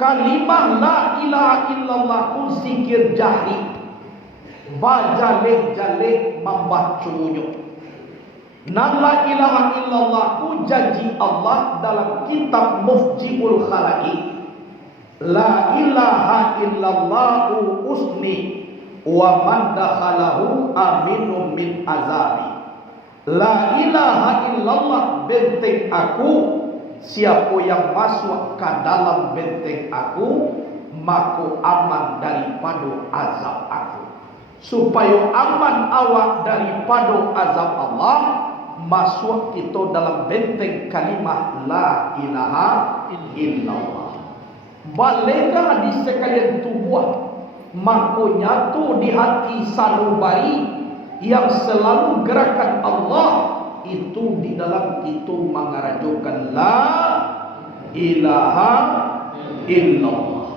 Kalimah la ilaha illallah tu zikir jahri, bajaleh-jaleh membacunyo. Nan la ilaha illallah tu janji Allah dalam kitab Mufjiul Khalaiq. La ilaha illallah usni wa man dakhalahu aminun min azabi. La ilaha illallah benteng aku, siapa yang masuk ke dalam benteng aku maka aman daripada azab aku. Supaya aman awak daripada azab Allah, masuk kita dalam benteng kalimah la ilaha illallah. Baliklah hadis sekalian tubuh, maka nyatu di hati sanubari yang selalu gerakan Allah itu di dalam itu mengarajukan la ilaha illallah.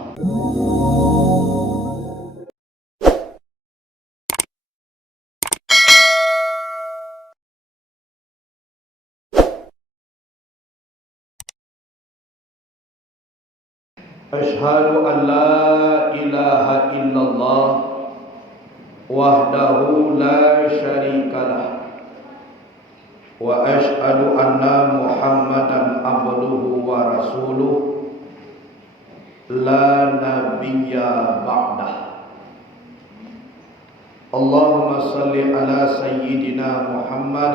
Asyhadu an la ilaha illallah wahdahu la syarikalah wa asyhadu anna Muhammadan abduhu wa rasuluh la nabiyya ba'dah. Allahumma salli ala sayyidina Muhammad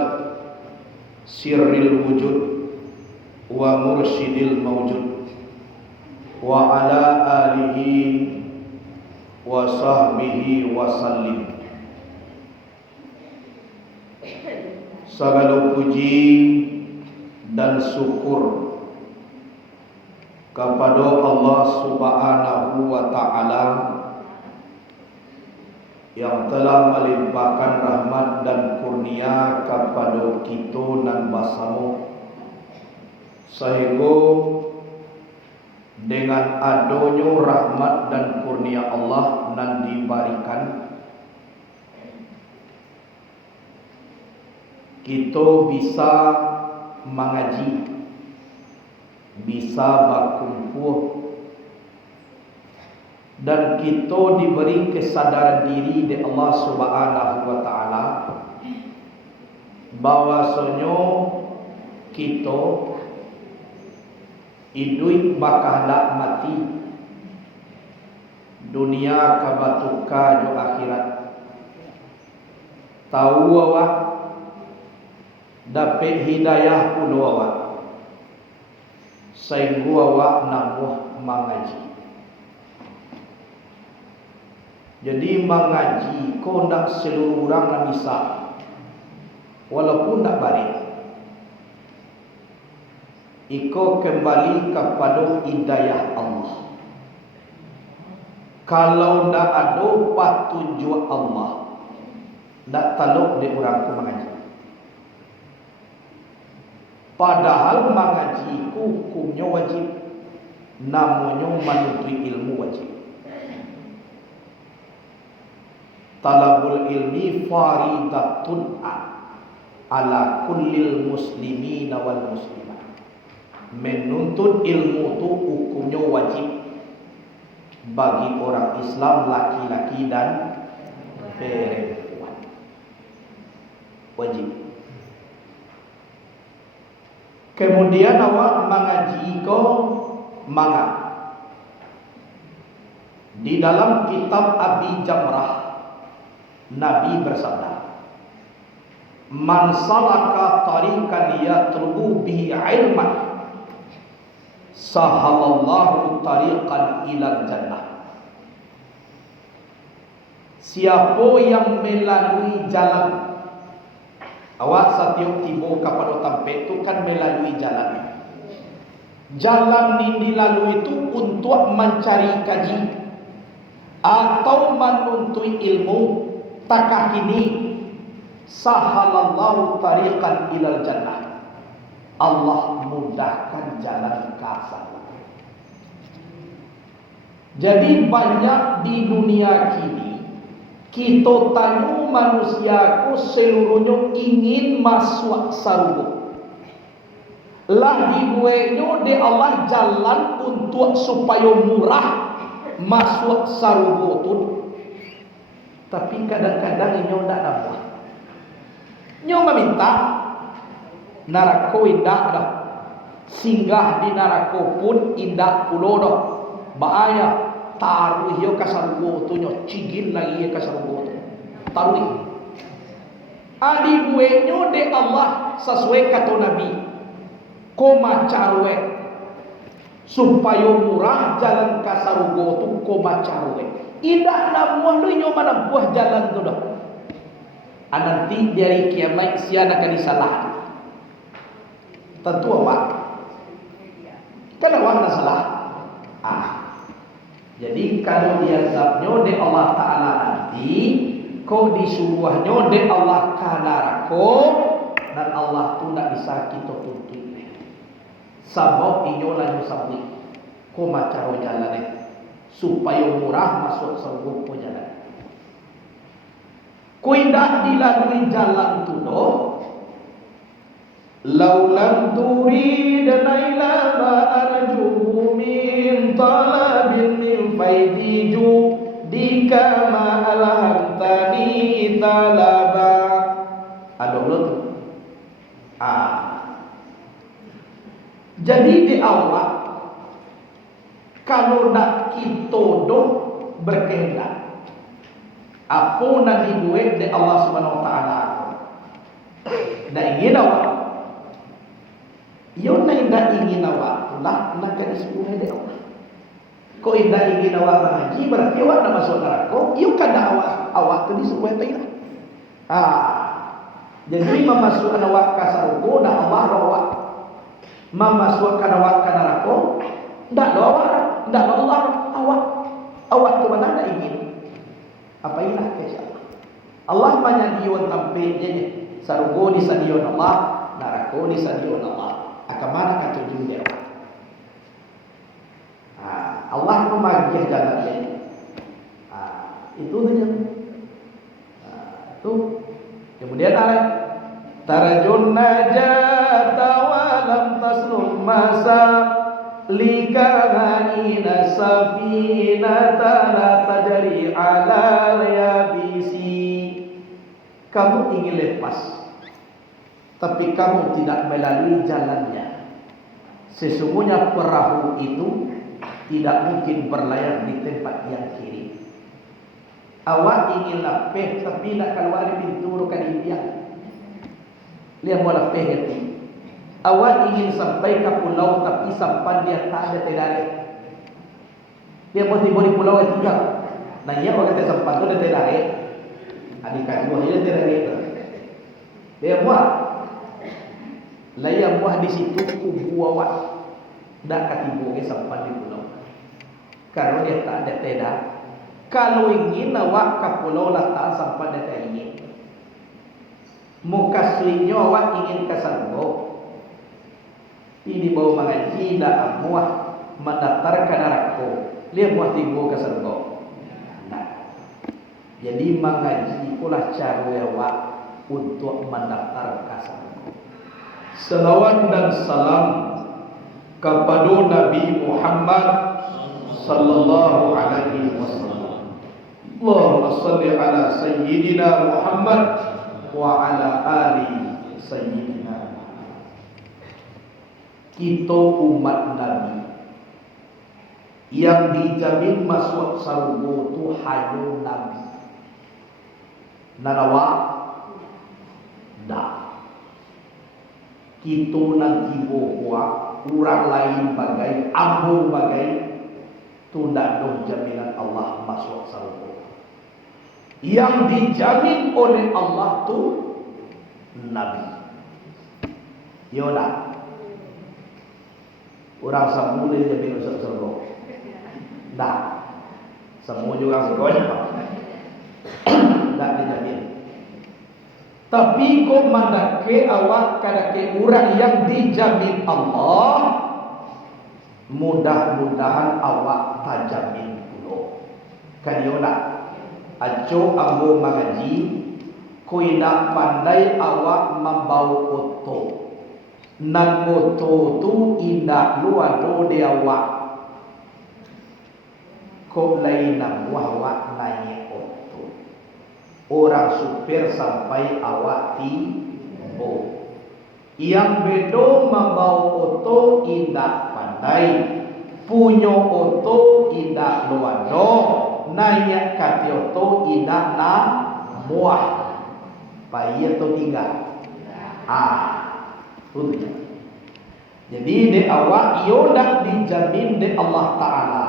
sirril wujud wa mursyidil mawjud wa ala alihi wa sahbihi wa sallim. Segala puji dan syukur kepada Allah Subhanahu wa taala yang telah melimpahkan rahmat dan kurnia kepada kita dan basamu, sehingga dengan adanya rahmat dan kurnia Allah nan diberikan, kita bisa mengaji, bisa berkumpul, dan kita diberi kesadaran diri dari Allah Subhanahu wa taala bahwasanya kita hidup bakal mati, dunia kabatuka jo akhirat. Tahu awak dapat hidayah pun awak, sehingga awak nabuh mengaji. Jadi mengaji kau nak seluruh orang nak bisa, walaupun tak balik. Iko kembali kepada hidayah Allah. Kalau tak ada petunjuk Allah, tak taluk di orang tu mengaji. Padahal mengaji hukumnya wajib, namanya menuntut ilmu wajib. Talabul ilmi faridatun ala kullil muslimin wal muslimat. Menuntut ilmu itu hukumnya wajib bagi orang Islam laki-laki dan perempuan. Wajib. Kemudian awak mengaji kau manga. Di dalam kitab Abi Jamrah Nabi bersabda, "Man salaka tariqan yatlubu bihi ilman sahalallahu tariqan ilal jannah." Siapa yang melalui jalan, awak setiap tiba kepada tempat itu kan melalui jalan. Jalan ini dilalui itu untuk mencari kaji atau menuntut ilmu. Takah ini sahalallahu tariqan ilal jannah, Allah mudahkan jalan ke sana. Jadi banyak di dunia kini kita tanya manusiaku seluruhnya ingin masuk surga, lah dibuatnya de Allah jalan untuk supaya murah masuk sarugo tu. Tapi kadang-kadang nyo ndak nambah. Nyo meminta narako indah dah. Singgah di narako pun indah pulo dah. Bahaya taruh yo ka sarugo tu nyo cigin lagi ka sarugo tu. Taruh. Adi buenyo de Allah sesuai kata Nabi. Koma carwe supaya murah jalan ka sarugo tu koma carwe. Indah namuah lu nyo mana buah jalan tu dah. Nanti dari kiamat siapa akan disalah. Tentu awak. Kan awak nak salah. Jadi kalau dia zabnyo de Allah Taala nanti, kau disuruhnya de Allah kanarako dan Allah tu nak bisa kita tuntut. Sebab inyo lanyu sabri. Kau macam jalan supaya murah masuk surga ko jalan. Kau indah dilalui jalan tu doh. Laulam turid naila ma arjuhu min talabin min faidiju dika ma alhamtani talaba. Aduh lo tu. Jadi di awal kalau nak kita doh berkehendak apa nak dibuat di Allah Subhanahu Wa Taala. Dah ingin awak. Yo nak ingin awak, nak jadi sepuluh dari Allah. Kau indah ingin awak mengaji, berarti awak nak masuk neraka. Yo kada awak tu disuruh tadi lah. Jadi memasukkan awak ke surga, dah Allah awak. Memasukkan awak ke neraka, dah awak, dah Allah awak. Awak tu mana nak ingin? Apa ilah kisah Allah menyediakan tempatnya. Surga disediakan Allah, neraka disediakan Allah. Akan mana kata juga Allah memagih jalannya. Itu saja. Itu. Kemudian ada tarajun najata wa lam taslul masa likana safinata la tajri ala yabisi. Kamu ingin lepas, tapi kamu tidak melalui jalannya. Sesungguhnya perahu itu tidak mungkin berlayar di tempat yang kiri. Awak ingin lapeh tapi nak keluar di pintu rukan India. Lihat mau lapeh itu. Awak ingin sampai ke pulau tapi sampan dia tak ada tedare. Dia mau tiba di pulau yang tinggal. Nah ia orang kata sampan tu ada tedare. Adik dua dia tedare itu. Dia buat layar buah di situ kubu awak dak katibu ke sampai di pulau. Kalau dia tak ada tenda, kalau ingin awak ke pulau lah tak sampai dia ingin. Muka suinya awak ingin ke surga. Ini bawa mengaji dak amuah mendaftarkan neraka. Dia buat tibu ke surga. Nah. Jadi mengaji pula cara awak untuk mendaftar ke surga. Salawat dan salam kepada Nabi Muhammad sallallahu alaihi wasallam. Allahumma salli ala sayyidina Muhammad wa ala ali sayyidina. Kita umat Nabi yang dijamin masuk surga itu hanya Nabi. Nanawa dah. Kita nanti bawa orang lain bagai ambo bagai tu tidak ada jaminan Allah masuk surga. Yang dijamin oleh Allah tu Nabi. Yoda. Orang semua boleh jamin masuk surga. Dah. Semua juga sekolah. Tak dijamin. Tapi kau mandake awak kadake orang yang dijamin Allah, mudah-mudahan awak tak jamin pula. Kadiola, aco ambo mengaji, kau tidak pandai awak membawa oto. nan oto tu indak luado dewa kok lain nang wahwa naik oto orang supir sampai awak tibo yang bedo membawa oto indak pandai punya oto indak luado naik kati oto indak na muah bayi atau tinggal Betul. Jadi di awak ia dah dijamin di Allah Ta'ala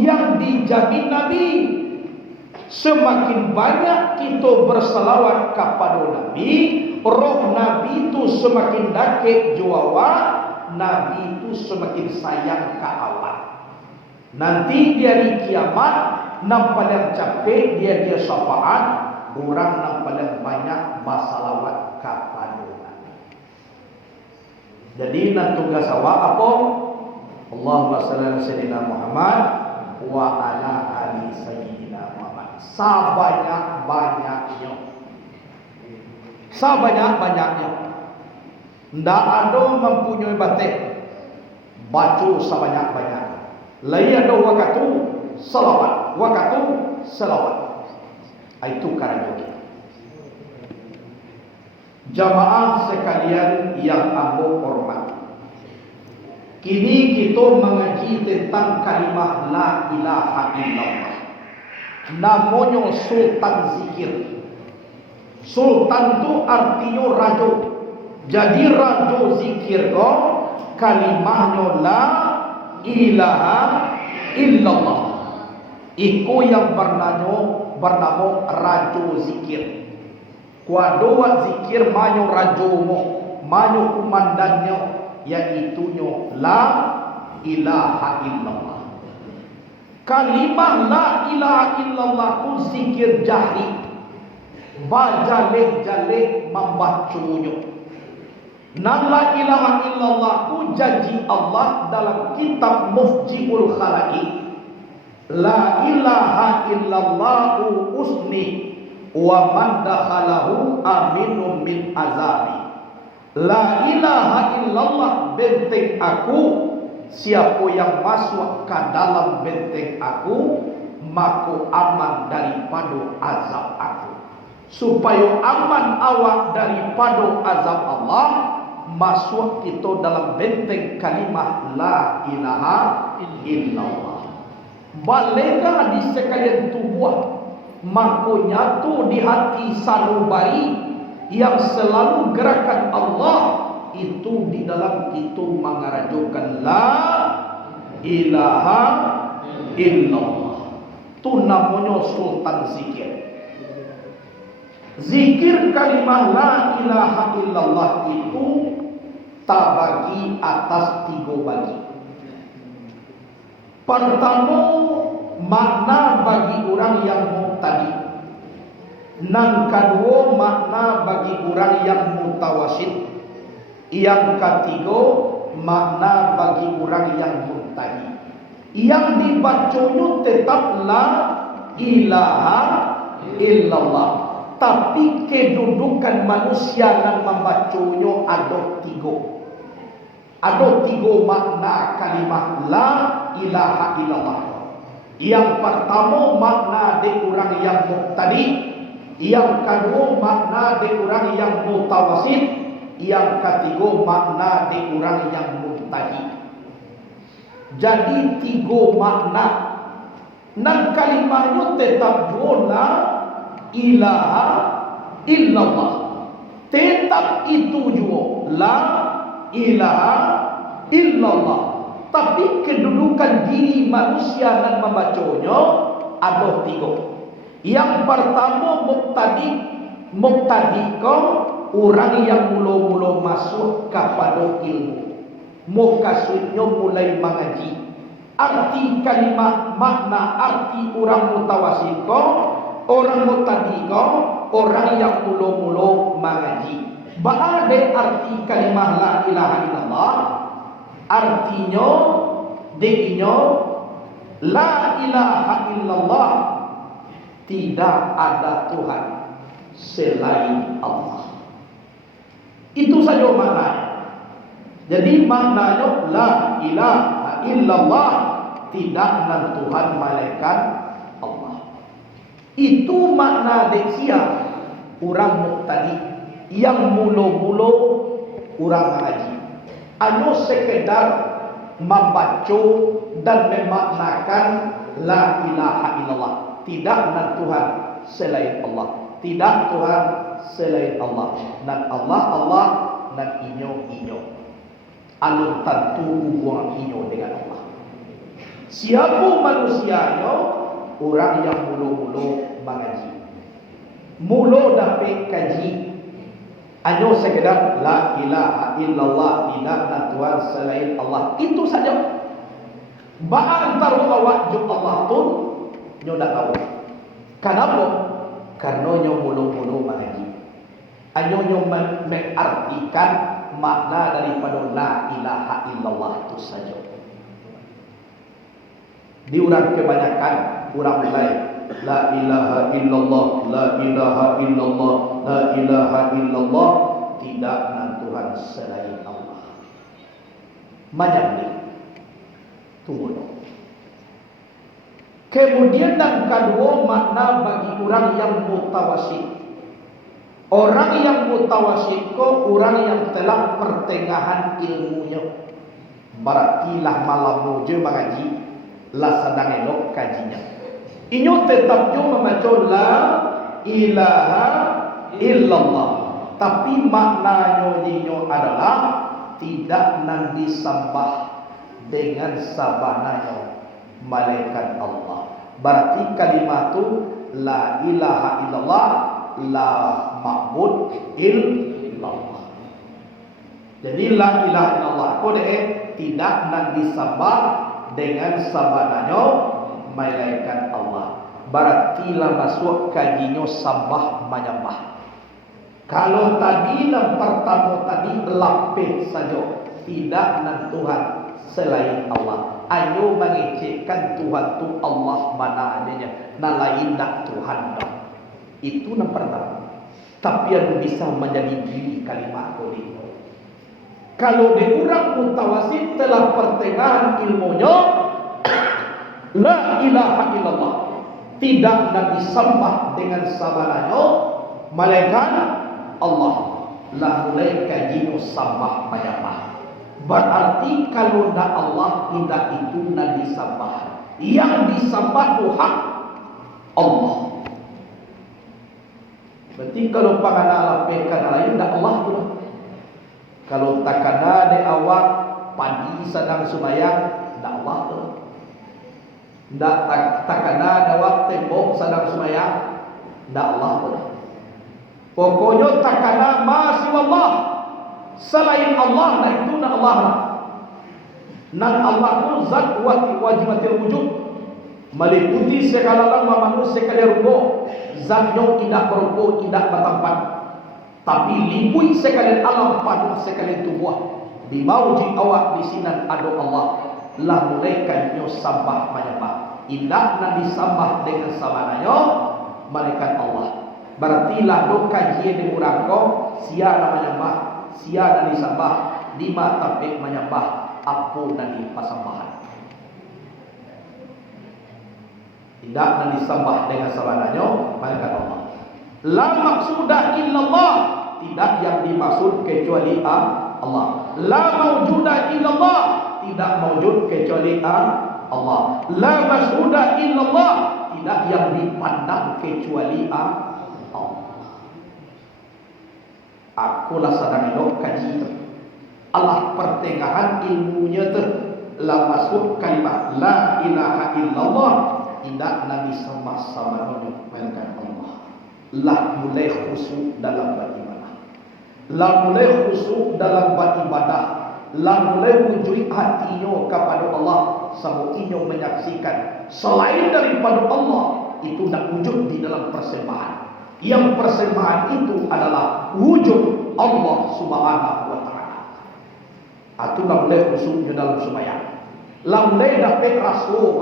yang dijamin Nabi. Semakin banyak kita berselawat kepada Nabi, roh Nabi itu semakin dekat jawa, Nabi itu semakin sayang ke awak. Nanti di hari kiamat nampak yang capek dia syafaat, orang nampak yang banyak berselawat kepada jadi nak tugas awak apa? Allahumma salli ala sayyidina Muhammad wa ala ali sayyidina Muhammad. Sebanyak-banyaknya. Sebanyak-banyaknya. Ndak ada mempunyai batik. Baca sebanyak-banyaknya. Lai ada wakatu salawat, wakatu salawat. Itu karena jamaah sekalian yang ambo hormat. Kini kita mengaji tentang kalimah la ilaha illallah. Namanya sultan zikir. Sultan itu artinya raja. Jadi raja zikir ko kalimahnya la ilaha illallah. Iku yang bernama raja zikir. Kuadoa zikir manyo rajomo, manyo kumandannya, yaitunya la ilaha illallah. Kalimah la ilaha illallah ku zikir jahri, bajalek-jalek membacanya. Nan la ilaha illallah ku janji Allah dalam kitab Mufjiul Khalaiq. La ilaha illallah usni wa man dakhalahu aminun min azabi. La ilaha illallah benteng aku, siapa yang masuk ke dalam benteng aku maka aman daripada azab aku. Supaya aman awak daripada azab Allah, masuk kita dalam benteng kalimah la ilaha illallah. Baliklah hadis sekalian tubuh maka nyatu di hati sanubari yang selalu gerakan Allah itu di dalam itu mengarajukan la ilaha illallah. Itu namanya sultan zikir. Zikir kalimah la ilaha illallah itu terbagi atas 3 bagi. Pertama, makna bagi orang yang muqtadi. Yang kedua, makna bagi orang yang mutawasid. Yang ketiga, makna bagi orang yang muqtadi. Yang dibacanya tetap la ilaha illallah, tapi kedudukan manusia yang membacanya ada 3. Ada 3 makna kalimah la ilaha illallah. Yang pertama makna di orang yang muqtadi, yang kedua makna di orang yang mutawasid, yang ketiga makna di orang yang muqtadi. Jadi 3 makna. Dan kalimahnya tetap la ilaha illallah. Tetap itu juga la ilaha illallah. Tapi kedudukan diri manusia dan membacanya ada 3. Yang pertama muqtadi. Muqtadi kau orang yang mula-mula masuk kepada ilmu. Maksudnya mulai mengaji. Arti kalimat makna arti orang mutawasid kau, orang muqtadi kau, orang yang mula-mula mengaji. Ada arti kalimat la ilaha illallah. Artinya deknya la ilaha illallah, tidak ada Tuhan selain Allah. Itu saja maknanya. Jadi maknanya la ilaha illallah, tidak nan Tuhan malaikat Allah. Itu makna deksia orang muktadi yang mula-mula orang mengaji. Anu sekedar membaca dan memaknakan la ilaha illallah, tidak nan Tuhan selain Allah, tidak Tuhan selain Allah, nan Allah Allah, nan inyo alun tentu hubungan inyo dengan Allah. Siapa manusianya? Orang yang mula-mula mengaji, mula dapat kaji, hanya sekedar la ilaha illallah, tidak ada Tuhan selain Allah, itu saja. Antara awak jeung Allah tu nyo dak tahu. Kenapa? Karena nyo mula-mula mengaji, hanya nyo mengartikan makna daripada la ilaha illallah itu saja. Di orang kebanyakan orang mulai la ilaha illallah, la ilaha illallah, la ilaha illallah, tidak nan Tuhan selain Allah. Macam ni. Tunggu. Kemudian yang kedua, makna bagi orang yang mutawasid. Orang yang mutawasid ko orang yang telah pertengahan ilmunya. Berarti lah malam je mengaji, lah sedang elok kajinya. Inyo tetap jo membaca la ilaha illallah, tapi maknanya inyo adalah tidak nan disembah dengan sabananya malaikat Allah. Berarti kalimat itu la ilaha illallah, la ma'bud illallah. Jadi la ilaha illallah kode tidak nan disembah dengan sabananya malaikat Allah. Berarti lah masuk kajinya sembah menyembah. Kalau tadi yang pertama tadi lapis saja, tidak nan Tuhan selain Allah. Ayo mengecekkan Tuhan tu Allah mana adanya, nah lain nak Tuhan dah. Itu yang pertama. Tapi yang bisa menjadi diri kalimat ini. Kalau dia orang mutawasid telah pertengahan ilmunya, la ilaha illallah, tidak nak disembah dengan sabananya malaikat Allah, lah mulai kajinya sembah menyembah. Berarti kalau nak Allah tidak itu nak disembah. Yang disembah itu hak Allah. Berarti kalau pangana lapehkan lain nak Allah tu. Kalau takana de awak padi sedang sembahyang nak Allah tu. Ndak takana ada waktu tembok sedang sembahyang ndak Allah tu. Pokoknya takana masih Allah selain Allah, nah itu nak Allah. Nan Allah tu zat wajibatil wujud, meliputi segala lama manusia sekalian rupa. Zatnya tidak berupa, tidak bertempat, tapi limpui sekalian alam, penuh sekalian tubuh. Di mauji awak di sini ada Allah. Lah mulaikan nyo sembah menyembah. Indah nak disembah dengan sabananya malaikat Allah. Berarti lah do kajian di urang ko sia na menyembah, sia na disembah, lima tapik menyembah, apa na dipasembahan. Tidak na disembah dengan sabananya malaikat Allah. La maksuda illallah, tidak yang dimaksud kecuali Allah. La mawjuda illallah, tidak mawjud kecuali Allah. La mashuda illallah, tidak yang dipandang kecuali Allah. Akulah sedang elok kaji Allah pertengahan ilmunya tu lah masuk kalimat la ilaha illallah, tidak nabi sama-sama melainkan Allah. Lah mulai khusyuk dalam beribadah, lah mulai khusyuk dalam beribadah, lah mulai wujud hatinya kepada Allah. Semuanya menyaksikan selain daripada Allah itu tak wujud di dalam persembahan. Yang persembahan itu adalah wujud Allah Subhanahu wa taala. Itu lah mulai khusyuknya dalam sembahyang. Lah mulai dapat rasul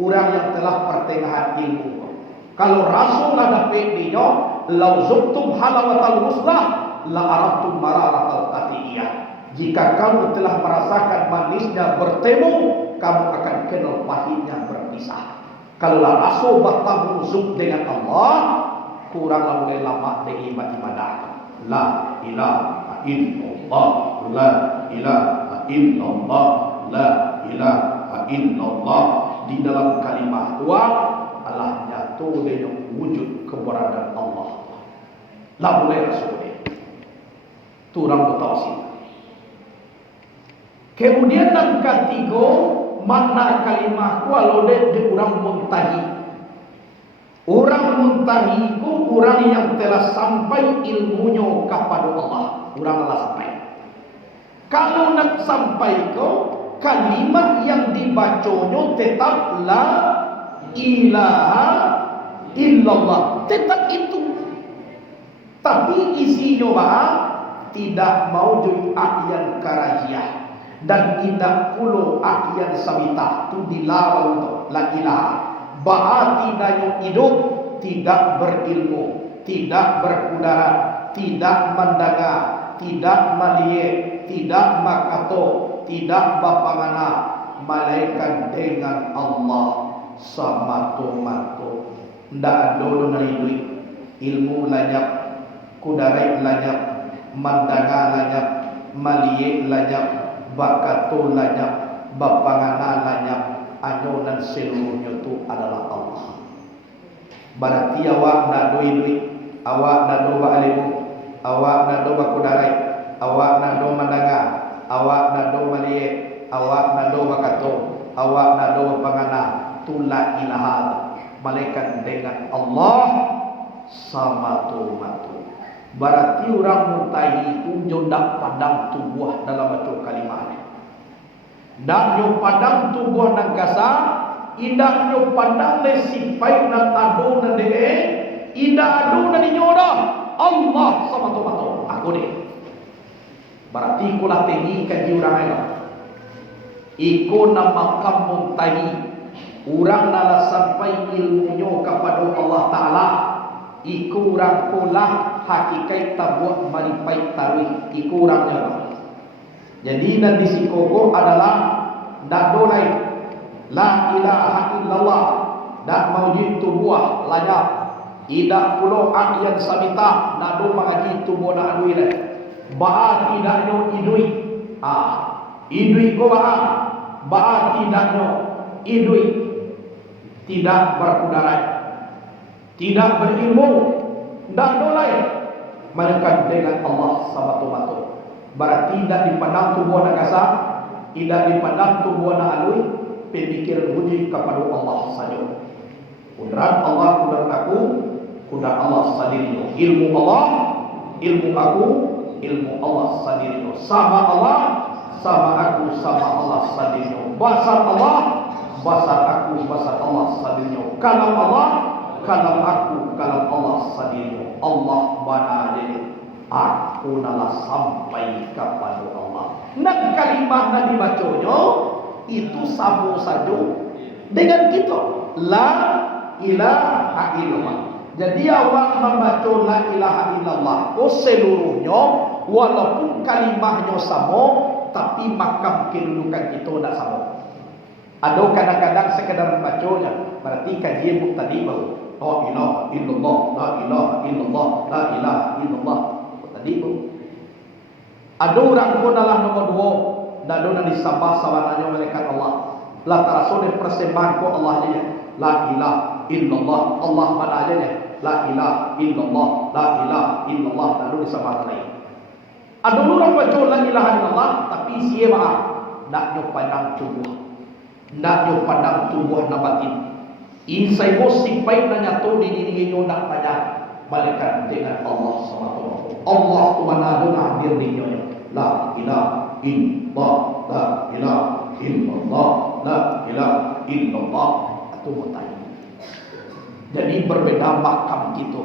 orang yang telah pertengahan ilmu. Kalau rasul lah dapat dia, lau zuktum halawatal muslah la araftum mararatal qatiyah. Jika kamu telah merasakan manisnya bertemu, kamu akan kenal pahitnya berpisah. Kalau rasul bertamu zub dengan Allah, kuranglah mulai lama dengan ibadah. La ilaha illallah, la ilaha illallah, la ilaha illallah. Di dalam kalimat dua Allah nyatu dengan wujud keberadaan Allah. La boleh rasul tu orang bertauhid. Kemudian yang ketiga, makna kalimah kalau dia orang muntahi. Orang muntahi itu orang yang telah sampai ilmunya kepada Allah. Orang telah sampai. Kalau nak sampai ke kalimat yang dibacanya tetap la ilaha illallah. Tetap itu. Tapi isinya bah tidak mau jadi akyan karahiah. Dan tidak puluh akyan sabita tu dilawan tu la ilaha berarti daya hidup tidak berilmu, tidak berkudara, tidak mendengar, tidak melihat, tidak makato, tidak bapangana, malaikat dengan Allah sama-mato. Ndak ada dari duit ilmu lanyap, kudara lanyap, mendengar lanyap, melihat lanyap, bakato lanyap, bapangana lanyap, anyonan seluruhnya itu adalah Allah. Berarti awak nak duit, awak nak do ilmu, awak nak do bakudarai, awak nak do mendengar, awak nak do melihat, awak nak do bakato, awak nak do bapangana, tu la ilaha. Malaikat dengan Allah sama tu matu. Berarti orang muntahi itu jodak padang tubuh dalam baca kalimat. Dan yo padang tubuh nang kasa, indah yo padang le sipai nang ado nang de, indah ado nang nyoda. Allah sama tu matu. Aku ni. Berarti kula tinggi kaji orang lain. Iko nama kam muntahi. Orang nala sampai ilmunya kepada Allah Ta'ala. Iku orang kolah hakikat tabuat maripai tarwih. Iku orangnya. Jadi nanti si koko adalah dado lain. La ilaha illallah. Dan maujud tubuh layak. Idak pulau akyan sabita. Dado mengaji tubuh na adui lain. Ba'a tidaknya idui. Idui ko ba'a. Ba'a tidaknya idui. Tidak berkudarat, tidak berilmu, tidak dolai, melainkan dengan Allah sama-sama. Berarti tidak dipandang tubuh nak kasar, tidak dipandang tubuh nak alui, pemikiran wujud kepada Allah saja. Kudrat Allah, kudrat aku, kudrat Allah sendiri. Ilmu Allah, ilmu aku, ilmu Allah sendiri. Sama Allah, sama aku, sama Allah sendiri. Basar Allah, basar aku, basar Allah sendiri. Kalam Allah, kalam aku, kalam Allah sendiri. Allah mana jadi aku nala sampai kepada Allah. Nak kalimah nak dibacanya itu sama saja dengan kita. La ilaha illallah. Jadi awak membaca la ilaha illallah seluruhnya walaupun kalimahnya sama, tapi makam kedudukan itu tidak sama. Ada kadang-kadang sekedar membacanya, berarti kajian tadi baru la ilaha illallah, la ilaha illallah, la ilaha illallah. Tadi itu. Ada orang pun adalah nomor dua, dan ada di sabah sawananya malaikat Allah. La tarasune persembahan ko Allah aja. La ilaha illallah, Allah mana aja nya. La ilaha illallah, la ilaha illallah, dan di sabah lain. Ada orang baca la ilaha illallah, tapi siapa nak nyopandang tubuh. Nak yo pandang tubuh nabatin. Insai musik baik nanya tu di diri yo nak tanya malaikat dengan Allah SWT. Allah tu mana ada hadir di nyo. La ilaha illallah, la ilaha illallah, la ilaha illallah. Itu mutayyin. Jadi berbeda makam kita.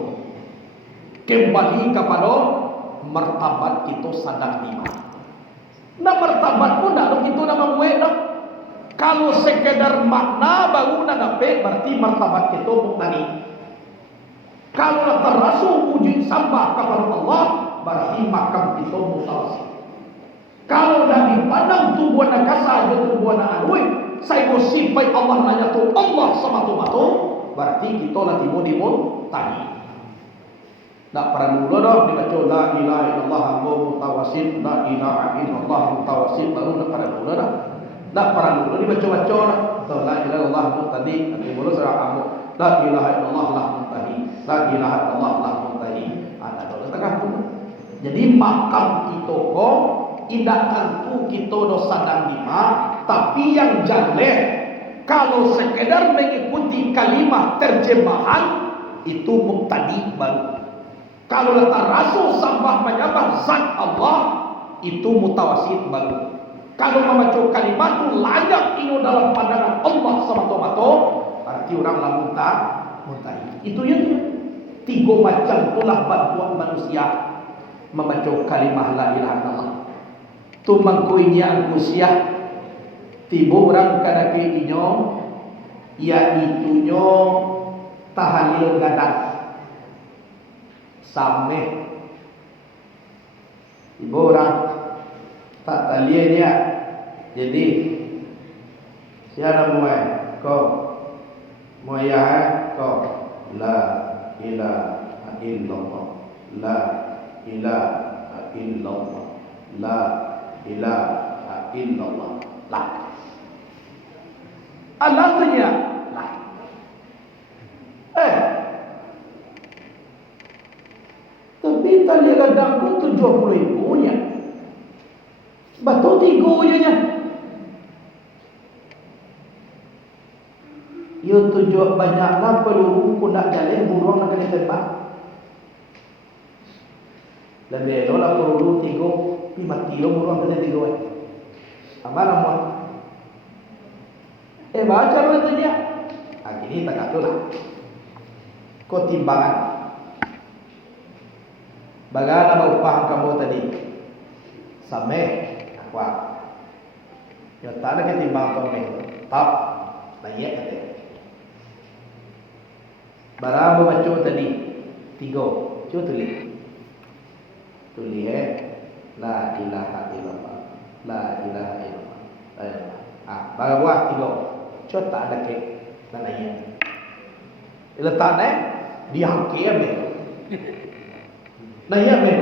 Kembali kepada martabat kita sadar iman. Nah martabat pun nak kita nama gue dah. Kalau sekedar makna baru nak dapat, berarti martabat kita mukmani. Kalau terasa wujud sembah kepada Allah, berarti makam kita mutawassit. Kalau dah dipandang tubuh anak kasar dan tubuh anak anui, saya mau sifat Allah nanya tu Allah sama tu matu, berarti kita lah timun tadi. Tak perlu dah dibaca la ilaha illallah mutawasid, la ilaha illallah mutawasid, baru tak perlu dah. Tak perlu dibaca-baca dah. La ilaha illallah mutadi, nanti mula surah kamu. La ilaha illallah lah mutahi, la ilaha illallah lah mutahi. Ada dosa tengah tu. Jadi makam itu kok tidak tentu kita dosa dan lima, tapi yang jaleh kalau sekedar mengikuti kalimat terjemahan itu mubtadi baru. Kalau letak rasul sambah menyembah zat Allah itu mutawasid baru. Kalau membaca kalimat itu layak ini dalam pandangan Allah semata-mata, berarti orang lah mutahi. Itu yang tiga macam itulah bantuan manusia membaca kalimah la ilaha illallah. Tu mangkuinya angkusiah tiba orang kadake inyo iaitunya tahlil gadat sameh tiba orang tak talianya. Jadi siapa muai kau muai kau la ilaha illallah, la ilaha illallah, la ilaha illallah. La alatnya la. Tapi tali gadangku 70.000 nya. Betul 3 nya. Yo tujuh banyaklah peluru ku nak jalan burung nak kena tembak. Lebih lah peluru 3 pi mati lo burung kena 3. Apa nama? Baca dulu tu dia. Gini tak kata lah. Kau timbangan. Bagaimana upah kamu tadi? Sampai kuat. Ya tak ada ketimbang kau ni. Tap, naik kata. Barang baca tadi 3. Cuba tulis. Tulis la ilaha illallah. La ilaha illallah. La ilaha. Barang buat 3. Cuba tak ada kek. Dan naik. Letak dia hakir ni. Naik ni.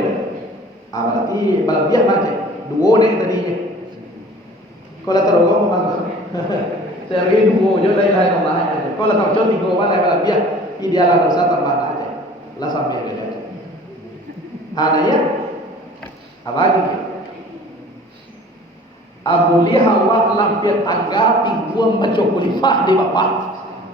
Berarti balabiah macam 2 ni tadinya. Kalau terlalu memang saya beri 2 je lain Allah. Kalau tak cocok 3 mana balabiah ideal dosa tambah aja. Lah sampai dia. Ada ya? Apa lagi? Abu Lihawa lampir tangga tingguan baca kulimah di bapak.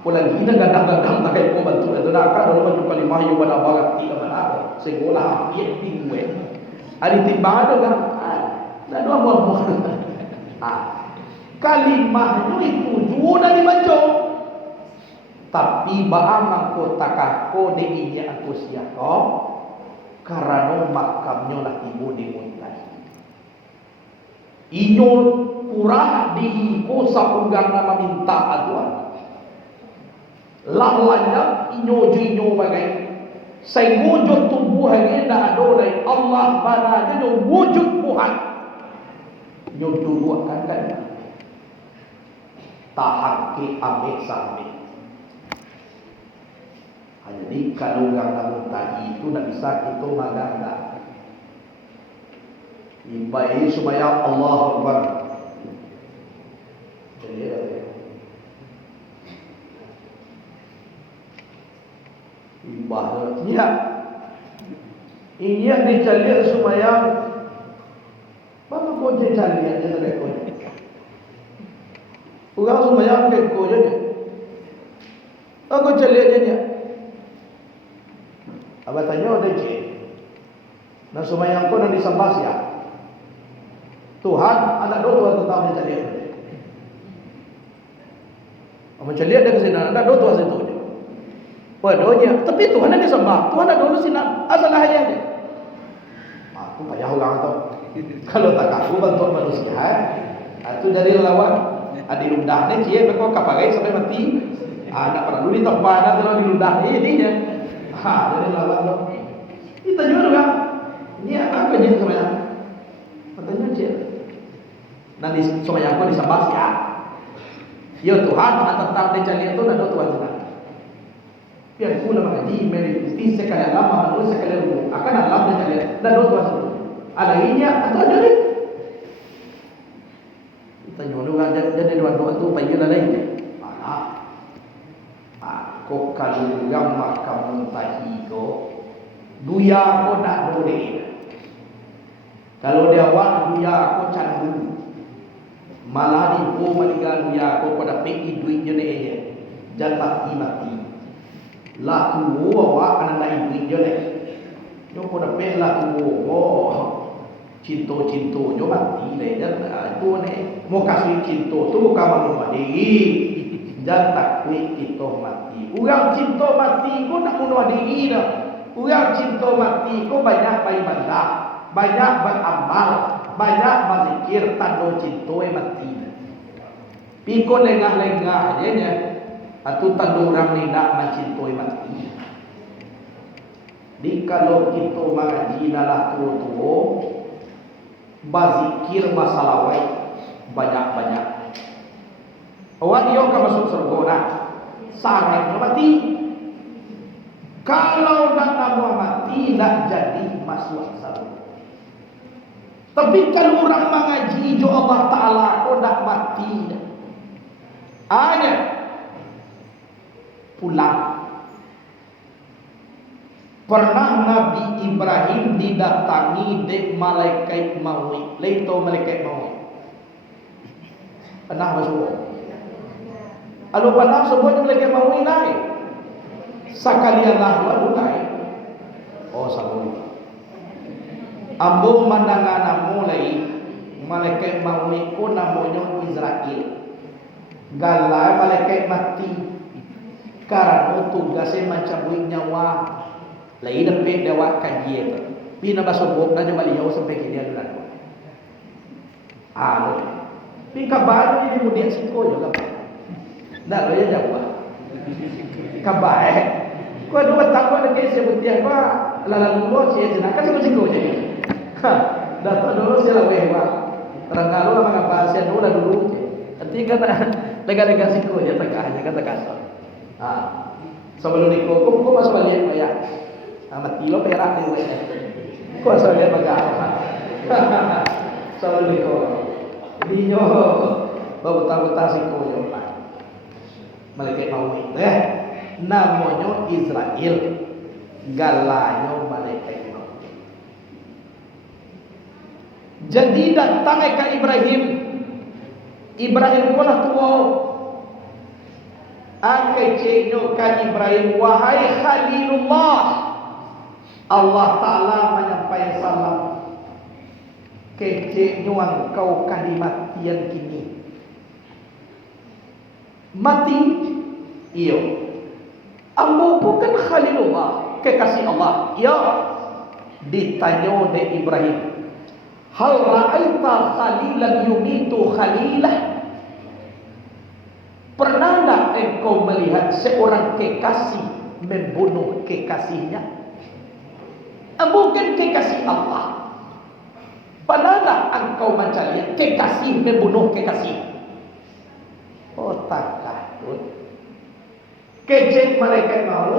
Pulang kita gadang-gadang tak kaya ko bantu itu nak kan dalam baca kalimah yang pada bagat tiga mana sekolah hampir tingguan. Ada timbang ada kan? Dah 2 buah. Kalimah itu juga dibaca. Tapi baamang ko takako deinya aku siako karena makamnya lah ibu dimuntai. Inyo kurang diiko sa unggang nama minta aduan. Lalanya inyo bagai. Saya wujud tubuh yang dah adolai Allah mana dia wujud Tuhan. Inyo dulu akan kan. Tahan ke ambil sambil. Jadi kalau yang namun tadi itu tak bisa kita maganda. Imbai supaya Allah Akbar. Jadi ibaratnya ini yang dicari supaya apa kau cari aja tak kau. Orang supaya kau je. Aku cari aja. Abang tanya ada je. Nah sumayang ko nang disembah siya. Tuhan anak doa Tuhan tetap mencari. Mencari dia ke sini anak doa situ je. Wah doanya, tapi Tuhan yang disembah. Tuhan ada dulu sini asal aja. Aku payah orang tu. Kalau tak aku bantu manusia, itu dari lawan. Ada ludah ni cie, mereka kapagai sampai mati. Anak perlu ditopah, anak terlalu diludah ini je. Dari lawan tu. Kita juga kan. Ini apa jenis sebenarnya? Katanya cik. Nanti supaya aku disembah ya. Ya Tuhan, tetap dia cari itu dan Tuhan senang. Biar pula mengaji, mengikuti sekali lama, menulis sekali dulu. Akan alam dia cari dan Tuhan senang. Ada ini atau ada ini? Kita nyuruh jadi dua tu pagi dah lain. Mana? Aku kalau yang makam tadi ko, duya ko nak boleh. Kalau dia buat duya ko candu. Malah di po maligan ya ko pada peki duit je ne jangan mati la tu wa kana dai duit je ne yo pada pe la tu cinto jo mati le jangan tu ne mo kasih cinto tu ka malu diri jangan takut itu mati urang cinto mati ko nak bunuh diri dah urang cinto mati ko banyak beribadah banyak beramal banyak berzikir tanda cinta mati. Piko lengah-lengah aja nya. Atau tanda orang ni nak mencintai mati. Di kalau kita mengaji nalah tua-tua, berzikir masalah banyak-banyak. Awak dia akan masuk surga dah. Syaratnya mati. Kalau nak mati nak jadi masuk surga. Tapi kalau orang mengaji jo Allah Ta'ala kau nak mati hanya pulang. Pernah Nabi Ibrahim didatangi de malaikat maut. Leito malaikat maut. Pernah masuk? Kalau pernah sebut malaikat maut naik. Sekalian lah naik. Oh sabun. Ambo mandangan mulai malaikat maut ko namanya Israel. Galai malaikat mati. Karena tugasnya macam buik nyawa. Lai dapat dewa kaji itu. Pina basubok na baliau sampai kini ada. Pika baru ini kemudian siko juga. Ndak lo ya jawa. Kabae. Ko dua takwa lagi sebutnya apa? Lalu lo cie jenak kan siko je. Dapat dulu saya lebih pak. Terangkalu sama ngapa saya dulu. Ketika lega-lega siku dia tegaknya kata kasar. Sebelum dikukum, kau masuk balik ya. Mati lo perak ni. Kau asal dia pegang. Sebelum dikukum, dia bawa siku je pak. Malaikat maut. Namanya Israel. Galanya malaikat. Jadi datang ke Ibrahim. Ibrahim pun tua. Akeceknya ke Ibrahim, wahai Khalilullah. Allah Ta'ala menyampaikan salam. Keceknya engkau kematian kini. Mati? Iya. Ambo bukan Khalilullah, kekasih Allah. Ya. Ditanya oleh Ibrahim. Hal ra'aita khalilan yumitu khalilah? Pernah tak engkau melihat seorang kekasih membunuh kekasihnya? Bukan kekasih Allah. Pernah tak engkau mencari kekasih membunuh kekasih? Oh tak takut. Kecek malaikat maut.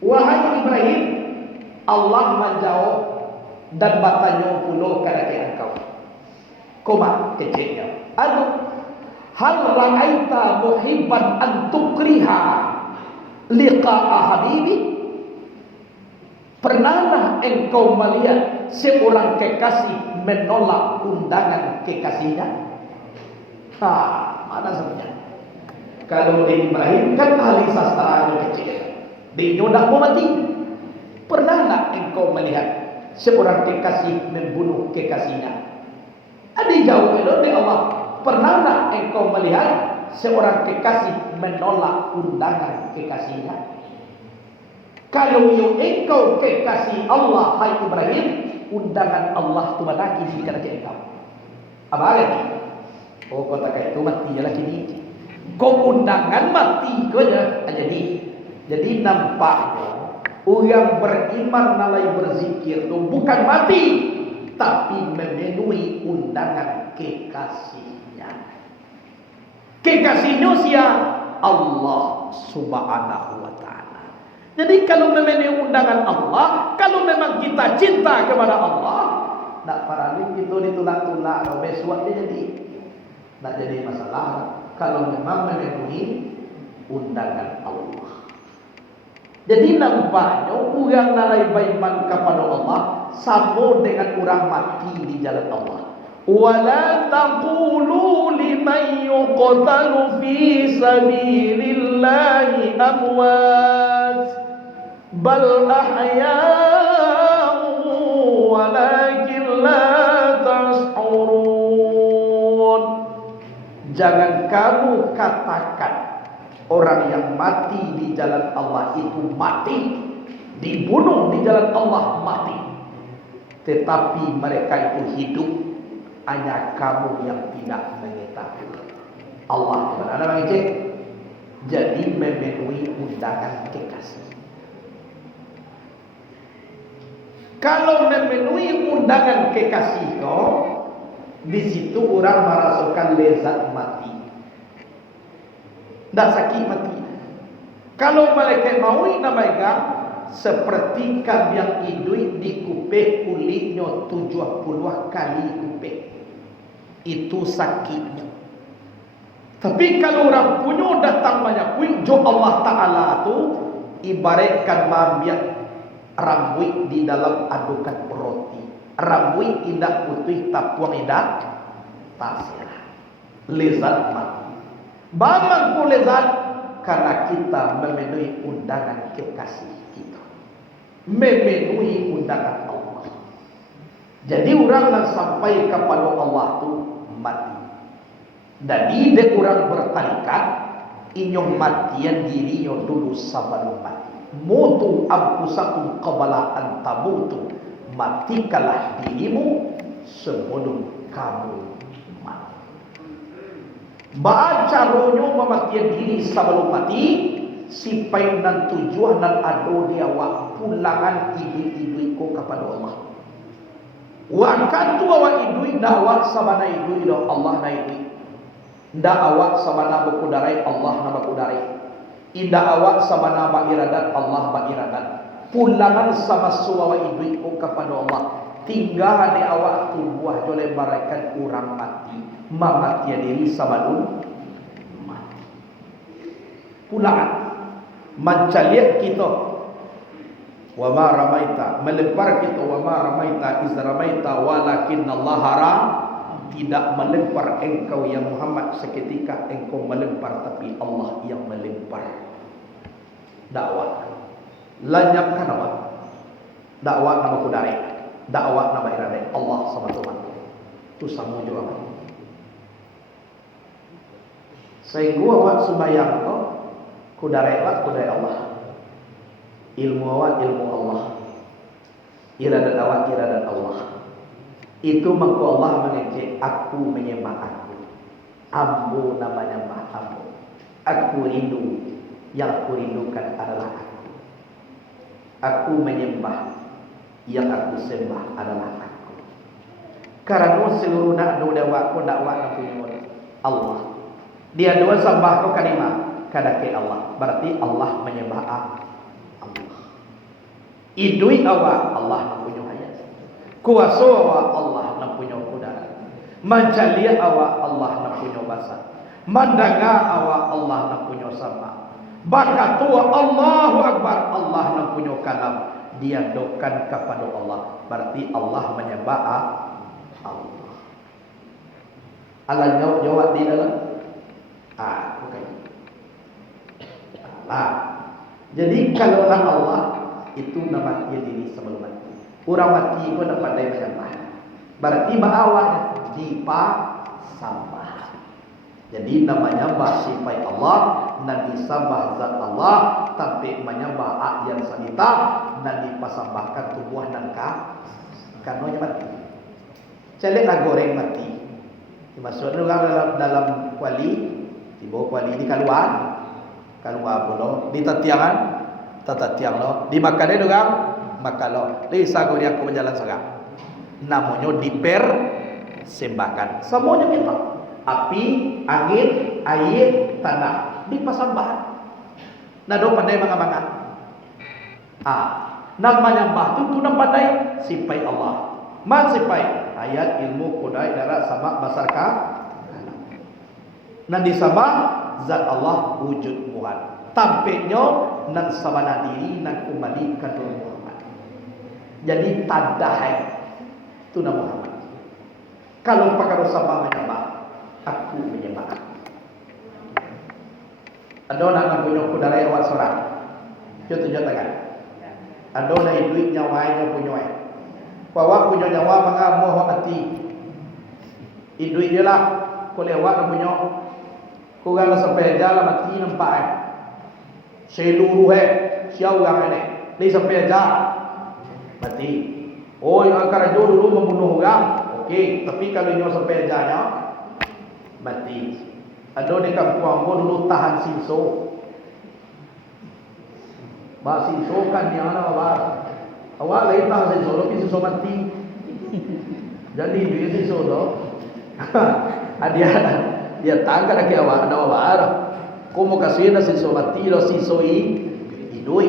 Wahai Ibrahim, Allah menjawab dan bertanya pula kepada engkau. Koma keceknya. Aduh, hal ra'aita muhibban an tukriha liqa'a habibi? Pernahkah engkau melihat seorang kekasih menolak undangan kekasihnya? Mana sebenarnya? Kalau di Ibrahim kan ahli sastra yang kecil. Dia nak mau mati. Pernahkah engkau melihat seorang kekasih membunuh kekasihnya? Ada jawab oleh Allah. Pernahkah engkau melihat seorang kekasih menolak undangan kekasihnya? Kalau engkau kekasih Allah, hai Ibrahim, undangan Allah tu lagi di dekat engkau. Apa lagi? Oh, kau tak itu mati lagi ni. Kau undangan mati kau aja jadi nampaknya orang beriman nalai berzikir tu bukan mati, tapi memenuhi undangan kekasihnya. Kekasihnya siapa? Allah Subhanahu wa ta'ala. Jadi kalau memenuhi undangan Allah, kalau memang kita cinta kepada Allah, tak paralim itu ditolak-tolak, besok dia jadi masalah. Kalau memang memenuhi undangan Allah. Jadi nampaknya orang nalai beriman kepada Allah sama dengan orang mati di jalan Allah. Wala taqulu liman yuqtalu fi sabilillahi amwat bal ahya'u walakin la tash'urun. Jangan kamu katakan orang yang mati di jalan Allah itu mati, dibunuh di jalan Allah mati, tetapi mereka itu hidup. Hanya kamu yang tidak mengetahui. Allah ada mengecek. Jadi memenuhi undangan kekasih. Kalau memenuhi undangan kekasih kau, di situ orang merasakan lezat mati. Tak sakit mati. Kalau malaikat maut mereka seperti kambing hidup dikupek kulitnya 70 kali kupek. Itu sakitnya. Tapi kalau orang punya datang banyak kuih, jo Allah Ta'ala tu ibaratkan mambiak rambut di dalam adukan roti. Rambut indah putih tapuang indah pasir. Lezat mati. Bagaimana ku lezat? Karena kita memenuhi undangan kekasih kita. Memenuhi undangan Allah. Jadi orang yang sampai kepada Allah tu mati. Jadi dia orang bertarikat inyong matian dirinya dulu sebelum mati. Mutu ampusakum qabla an tamutu. Matikalah dirimu sebelum kamu mati. Baca caranya mematian diri sebelum mati. Sipai dan tujuan dan ado dia wa pulangan ibu-ibu kepada Allah. Wakan tu awak idui dawak sabana idui do Allah na idui. Nda awak sabana berkudarai Allah na berkudarai. Inda awak sabana bakiradat Allah bakiradat. Pulangan sama suawa idui ko kepada Allah. Tinggal di awak tubuh jole barakan orang mati. Mamatian diri sabadun mati. Pulangan mencaliak kita. Wa ma ramaita, melempar kita wa ma ramaita iz ramaita walakin Allah hara. Tidak melempar engkau ya Muhammad seketika engkau melempar, tapi Allah yang melempar. Dakwah lanyapkan awak. Dakwah nama kudari, dakwah nama irade Allah sama Tuhan. Tu sama jawab. Sehingga awak sembahyang kau kudari Allah. Ilmu awak ilmu Allah, iradat awak iradat Allah. Itu maka Allah mengejek aku menyembah aku, ambu namanya nyembah ambu. Aku rindu, yang aku rindukan adalah aku. Aku menyembah, yang aku sembah adalah aku. Karena seluruh dakwah punya Allah. Dia dua sembah kau kalimah kadake Allah. Berarti Allah menyembah aku. Idui awak Allah nak punya hayat. Kuasa awak Allah nak punya kudara. Mancalia awak Allah nak punya basar. Mandanga awak Allah nak punya sama. Bakatua Allahu Akbar Allah nak punya kalam. Dia dokan kepada Allah. Berarti Allah menyembah Allah. Allah jawab di dalam. Bukan. Jadi kalau Allah itu nama dia diri sebelum mati. Orang mati pun dapat pandai menyembah. Berarti awak sambah. Jadi namanya bersifat Allah dan disambah zat Allah tapi menyembah yang sanita dan dipasambahkan tubuh dan kanunya mati. Celeklah goreng mati. Dimasukkan dalam kuali, tiba kuali di keluar pula di tatiangan tata tiang lo di makan dia dorang makan lo di sagu dia aku berjalan sekarang namanya dipersembahkan. Semuanya kita, api, angin, air, tanah dipersembahkan. Nah, do pandai manga-manga. Namanya bah tu nak pandai sipai Allah. Man sipai ayat ilmu kudai darat sama basarka. Nanti sama zat Allah wujud Muhammad. Tampaknya nan sabana diri nan kembali ke Muhammad. Jadi tadahai tu nama Muhammad. Kalau pakar sama menyembah, aku menyembah. Ada orang punya kudara awak seorang. Dia tunjuk tangan. Ada orang duit nyawanya punya. Bawa punya nyawa mengamu mati. Duit dia lah. Kau lewat punya. Kurang sampai jalan mati nampak. Seluruh siapa orang ini. Dia sampai jalan mati. Oh, yang akan dulu membunuh orang. Okey, tapi kalau dia sampai jalan mati. Ada di kampung dulu tahan sinso. Bah sinso kan yang mana awak? Awak lain tahan sinso, tapi sinso mati. Jadi dia sinso tu. Dia tangkap lagi awak ada awak. Kau mau kasih nasi sinso mati, lo sinso hidui.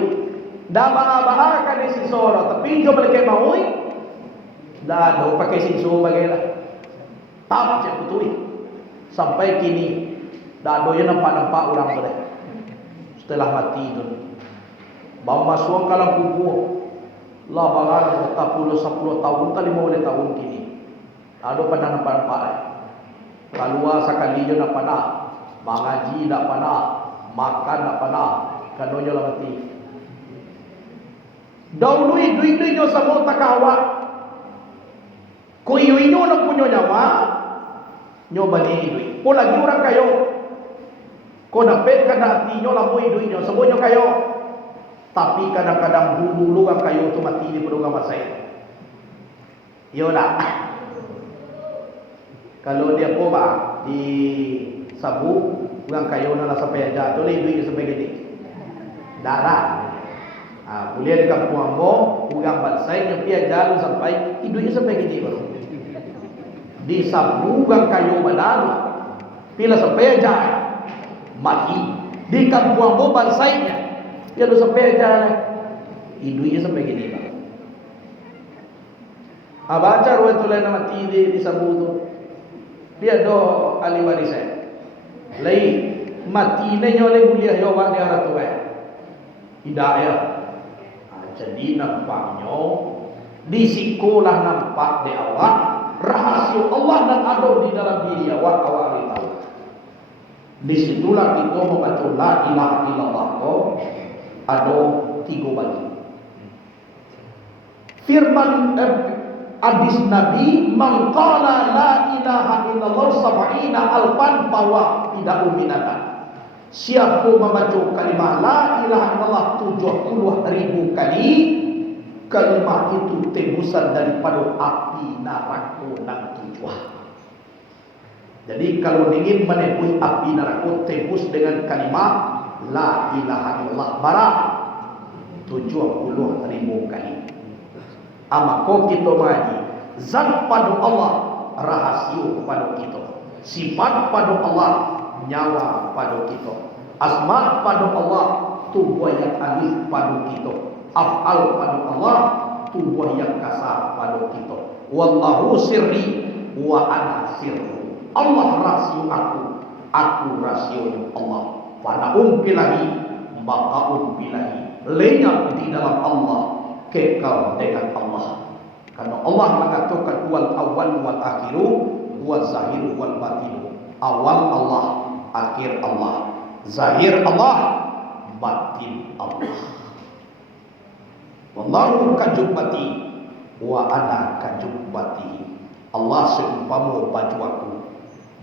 Dah bahar kan di sinso lo, tapi jom lagi maui. Dah do pakai sinso bagaimana? Tak cek betul. Sampai kini dah doya nampak orang boleh. Setelah mati tu bawa masuk kalang kubur lah barang 10 tahun kali 50 tahun kini ada pada nampak keluar sekali je nak panah mengaji nak panah makan nak panah kadonya lah mati dahulu duit-duitnya semua tak awak kuyu-kuyu nak punya nyawa nyoba ni duit pun lagi orang kayo kau dapat kan hatinya lamui duitnya semuanya kayo. Tapi kadang-kadang dulu orang kayu tu mati di program saya. Ya tak? Kalau dia coba di sabu, orang kayu nak sampai aja, tu leh duit sampai gini. Darah. Boleh di kampung ambo, orang bansai yang pian jalan sampai duitnya sampai gini baru. Di sabu orang kayu badan, bila sampai aja mati. Di kampung ambo bansainya dia tu sampai jalan hidupnya sampai gini bang. Baca ruang tu lain mati di sabu tu. Dia do ahli waris lain mati ni nyole kuliah yo wak dia ratu tidak ya. Jadi nampaknya di sekolah nampak di awak rahasia Allah dan ada di dalam diri awak tahu. Di situlah kita membaca la ilaha illallah ada 3 bagi. Firman hadis Nabi, "Man qala la ilaha illallah sab'ina alfan bahwa tidak uminatan." Siapa membaca kalimat la ilaha illallah 70,000 kali, kalimat itu tebusan daripada api neraka nan tujuan. Jadi kalau ingin menembus api neraka, tebus dengan kalimat la ilaha illallah barak 70,000 kali. Maka kita mengaji zat pada Allah rahasia pada kita, sifat pada Allah nyawa pada kita, asma pada Allah tubuh yang alif pada kita, af'al pada Allah tubuh yang kasar pada kita. Wallahu sirri wa ana sirru. Allah rahasia aku rahasia Allah. Pada umpilahi maka umpilahi lenyap di dalam Allah, kekal dengan Allah. Karena Allah mengatakan wal awal wal akhiru wal zahir wal batinu. Awal Allah, akhir Allah, zahir Allah, batin Allah. Wallahu kajubbati wa ana kajubbati. Allah seumpama baju aku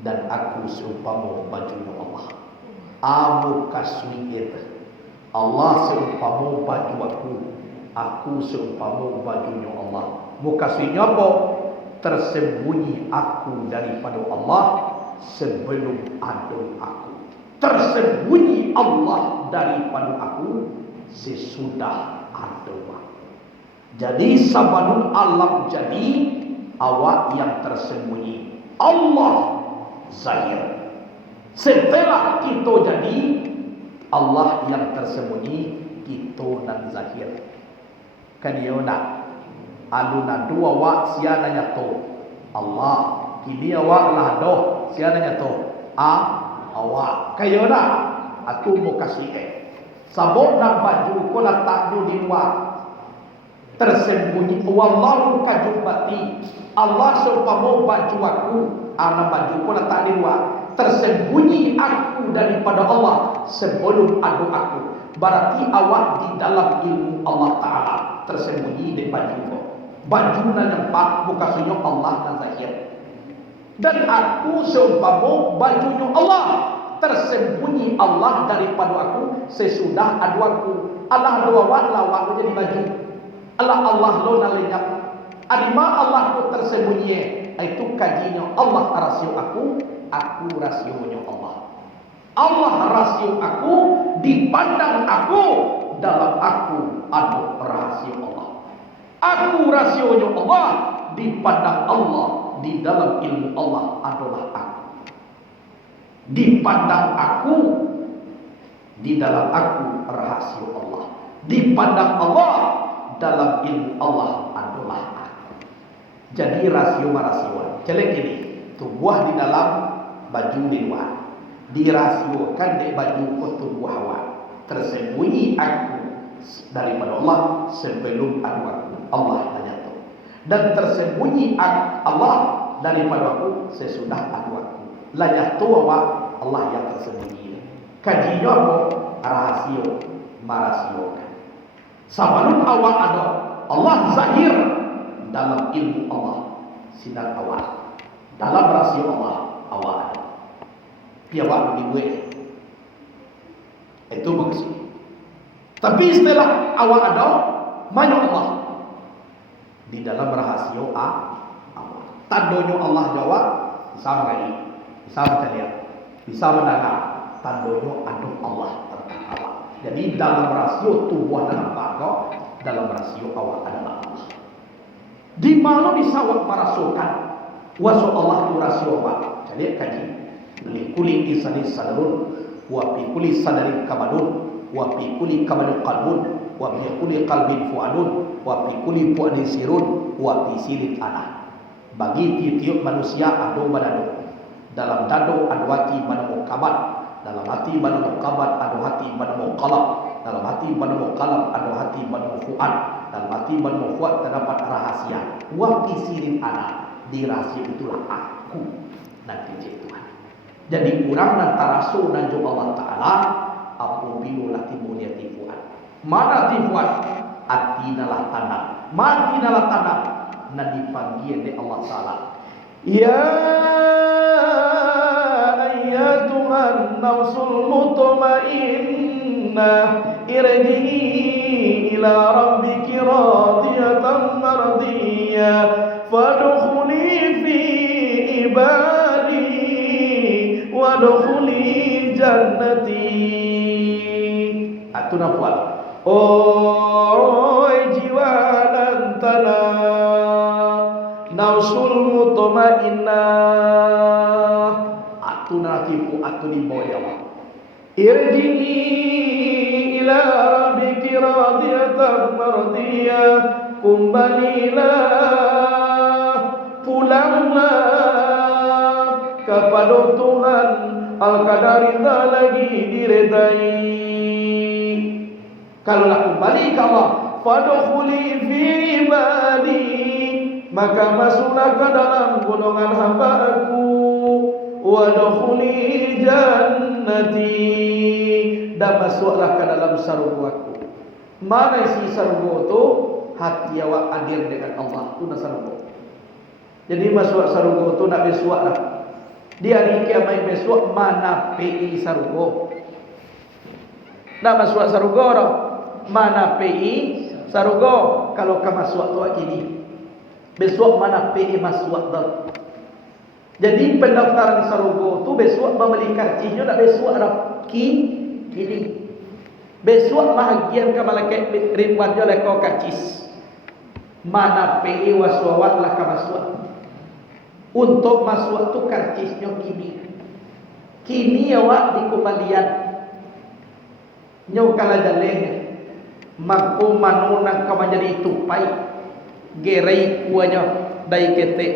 dan aku seumpama bajunya Allah. Amu kaswir. Allah seumpama baju aku seumpama bajunya Allah. Mukaswinya apa? Tersembunyi aku daripada Allah sebelum ada aku. Tersembunyi Allah daripada aku sesudah ada aku. Jadi sabanun alam jadi awak yang tersembunyi. Allah zahir. Setelah kita jadi Allah yang tersembunyi, kita nan zahir. Kan dia nak aluna dua awak sia nanya tu Allah, kini awak lah doh sia nanya tu awak. Kayo nak aku mau kasih sabot nak baju ko letak di luar tersembunyi. Wallahu kajubati, Allah seumpama baju aku, ana baju ko letak di luar, tersembunyi aku daripada Allah sebelum ada aku. Berarti awak di dalam ilmu Allah Ta'ala tersembunyi di baju ko. Baju na nampak bukan sunyo Allah dan zahir. Dan aku seumpama bajunya Allah, tersembunyi Allah daripada aku sesudah ada aku. Allah dua awak jadi baju. Allah lo nalenyap. Adima Allah ku tersembunyi. Itu kajinya Allah rasio aku rasionya Allah. Allah rasio aku, dipandang aku, dalam aku ada rasio Allah. Aku rasionya Allah, dipandang Allah, di dalam ilmu Allah adalah aku. Dipandang aku, di dalam aku rahasia Allah. Dipandang Allah, dalam ilmu Allah adalah aku. Jadi rasio-rasio. Celek ini, tubuh di dalam, baju di luar. Dirasiokan di baju ko tubuh awak. Tersembunyi aku daripada Allah sebelum aku. Allah hanya tahu. Dan tersembunyi Allah daripada aku sesudah aku. Lanya tu awak Allah yang tersembunyi. Kajinya apa? Rahasio, marasiokan. Sebelum awak ada Allah zahir dalam ilmu Allah sinar awak. Dalam rahasio Allah awak ada. Dia awak begitu itu bagus. Tapi setelah awak ada, mana Allah? Di dalam rahasio Allah. Tandanya Allah jawab, bisa lagi, bisa bercaya, bisa mendengar. Tandanya ada Allah terkala. Jadi dalam rasio tubuh dalam bangkok, dalam rasio awak adalah Allah. Di mana bisa awak merasakan wasal Allah itu rasio awak? Jadi kaji. Likuli insanin sadarun, wa fi kulli sadarin kamadun, wa fi kulli kamadun qalbun, wa fi kulli qalbin fuadun, wa fi kulli fuadin sirun, wa fi sirin ana. Bagi tiap-tiap manusia ada badado. Dalam dado ada hati mana mau kabat, dalam hati mana mau kabat ada hati mana mau qalab, dalam hati mana mau qalab ada hati mana mau fuad, dalam hati mana mau fuad terdapat rahasia. Wa fi sirin ana, di rahasia itulah aku nanti Tuhan. Jadi kurang dan tarasu dan Allah Ta'ala apabila timbulnya tifuan. Mana tifuan? Hati nalah tanah. Mati nalah tanah. Dan dipanggil oleh Allah Ta'ala. Ya ayyatuhan nafsul mutmainnah irji'i ila rabbiki radiyatan mardiyah fadkhuli fi ibadi wadkhuli jannati. Itu nafal. Oh jiwa dan tanah nausul mutmainnah. Itu natifu itu di bawah. Irji'i ila rabbiki radiyatan mardiyah. Kembalilah, pulanglah kepada Tuhan, al-qadarita lagi diredai. Kalau kembali ke Allah, fadkhuli fi ibadi, maka masuklah ke dalam golongan hamba aku, wadkhuli jannati, dan masuklah ke dalam surga aku. Mana isi surga itu? Hati awak hadir dengan Allah, itu surga. Jadi masuk surga itu nak besok lah. Di hari kiamat besok mana PI surga? Nak masuk surga orang mana PI surga? Kalau kamu masuk tu ini besok mana PI masuk tu. Jadi pendaftaran surga tu besok membeli karcinya nak besok ada kini. Besok bahagian ke malaikat Ridwan je lah kau kacis. Mana PI waswawat lah kamu masuk. Untuk masuk tu karcisnya kini awak di kembalian nyo kala jaleh mako manunang ka menjadi tupai gerei kuanya dai kete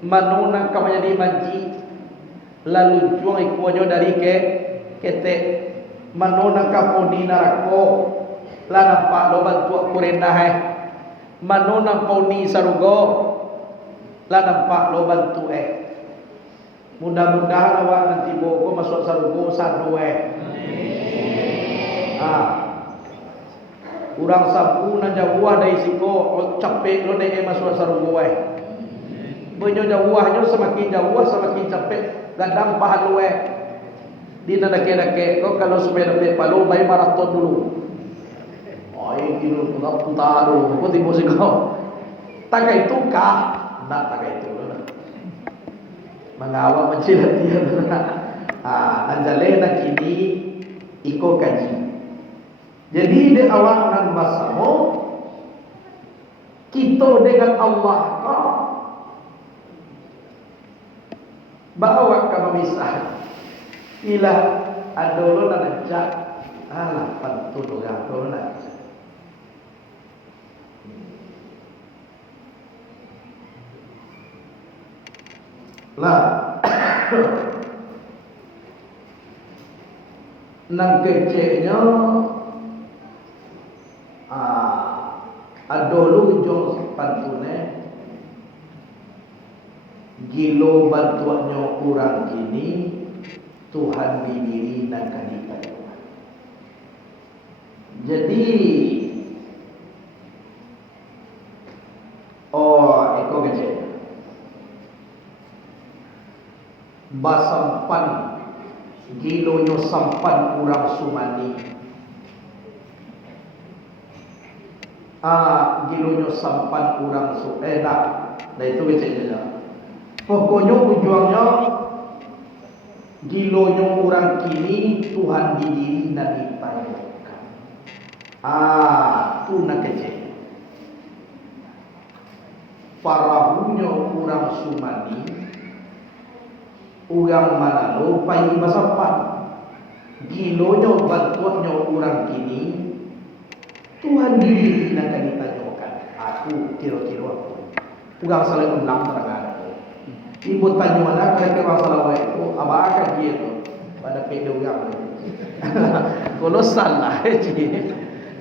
manunang ka menjadi manji lalu juang kuanya dari kete manunang ka poni narako la nampak lo bantu kurenah manunang poni sarugo la nampak lo bantu mudah-mudahan awak nanti boko masuk sarugo sadu urang sabu na jawah dari siko capek lo deh masuk sarugo banyak jawahnya semakin jauh semakin capek gadang pahan lo di nadake kau kalau supaya dapat palu bayi maraton dulu kilo putar dulu kau timbul sih kau tak itu kah tak itu mengawal mencilat dia nanjale nak kini iko kaji. Jadi di awak nan masamo kita dengan Allah bawa ke misah ila adolo nan jak ala pantu ga dona lah nang keceknya adolu jong pantune gilo bantuannya orang kini Tuhan bidiri dan kanita. Jadi eko kecek basampan gilonyo sampan urang sumani gilonyo sampan urang suena nah itu keceknya pokoknya ujungnya gilonyo urang kini Tuhan didiri dan dipayokan itu nak kecek parahunyo urang sumani urang manalo pai masapan gilonyo bantuannya urang kini Tuhan diri nak ditanyakan aku kira-kira urang salah ulang terangan ibu tanya mana kalau masalah itu apa akan dia tu pada pedang kalau salah je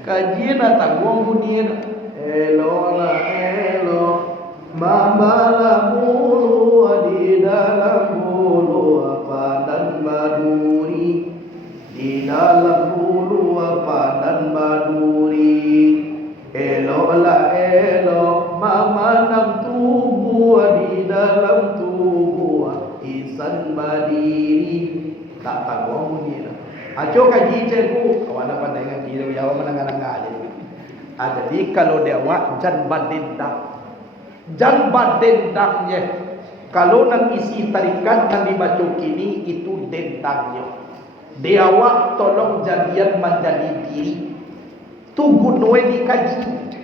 kajian atau ngomongin elo mambala mulu di dalam bulu apa dan baduri di dalam bulu apa dan baduri elo mama nam tubuh di dalam tubuh isan badiri tak tahu ni ajo kaji cikgu kawan apa dengan dia jawab menangan-nangan aja jadi kalau dia awak jan badendang jan badendangnya kalau nang isi tarikan nang dibaca kini itu dendangnya dia awak tolong jadian menjadi diri tunggu noe dikaji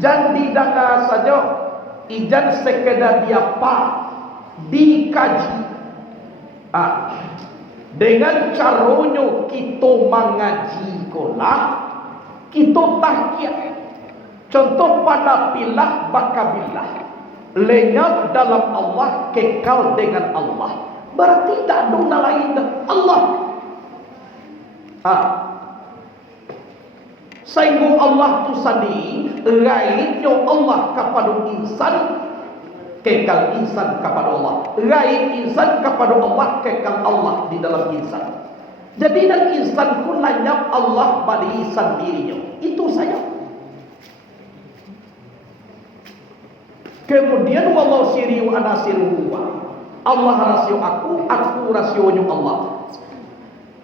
jan didanga saja ijan sekedar dia dikaji dengan caranya kita mengaji kolah kita tahqiq contoh pada pilah bakabillah lenyap dalam Allah kekal dengan Allah berarti tak ada lain Allah sehingga Allah tu sendiri raihnya Allah kepada insan kekal insan kepada Allah raih insan kepada Allah kekal Allah di dalam insan jadi dan insan pun lenyap Allah pada insan dirinya itu saja. Kemudian wallahu siriu ana siruhu Allah rasio aku rasionya Allah.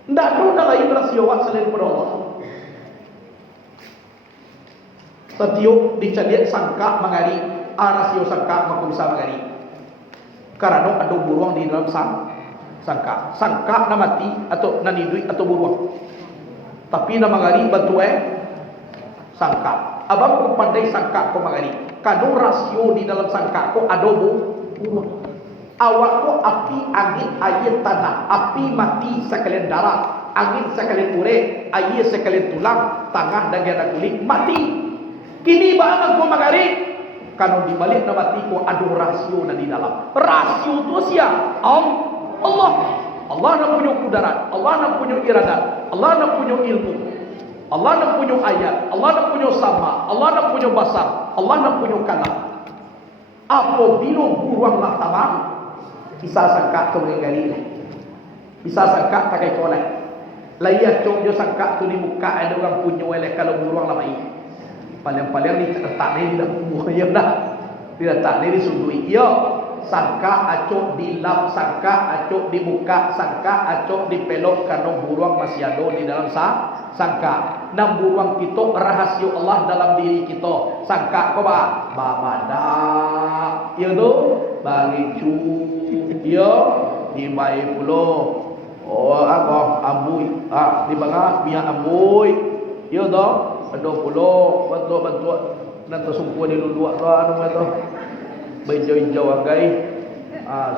Tidak ada lain rasio selain pada Allah. Setiap dicari sangka mengari rasio sangka maka bisa mengari. Karena ada buruang di dalam sangka. Sangka na mati atau na nidui atau buruang. Tapi na mengari bantu sangka. Abang ko pandai sangka ko mengari. Kado rasio di dalam sangka ko ada buruang. Awak ko api, angin, air, tanah. Api mati sekalian darah, angin sekalian urek, air sekalian tulang, tanah dan gada kulit mati. Kini bang ko magari, kalau dibalik na mati ko aduh rasio na di dalam. Rasio tu siapa? Allah. Allah nak punya kudarat, Allah nak punya iradat, Allah nak punya ilmu, Allah nak punya ayat, Allah nak punya sama, Allah nak punya basar, Allah nak punya kalam. Apabila buruang nak tabang, bisa sangka tu mengali lah, bisa sangka pakai kolek. Layar cok dia sangka tu di muka ada orang punya oleh kalau buruang lama ini. Paling-paling ni tak ni dah buah ya dah, dia tak ni disundui. Yo. Sangka acok di lap, sangka acok di muka, sangka acok di pelok karena buruang masih ada di dalam sangka. Nam buruang kita rahasia Allah dalam diri kita. Sangka kau ba babada. Ya tu bagi cu. Ya di bayi pulo. Oh aku ambui. Di bangah biar ambui. Ya tu ada pulo bantu nanti sumpu di luar anu tu. Hijau-hijau agai.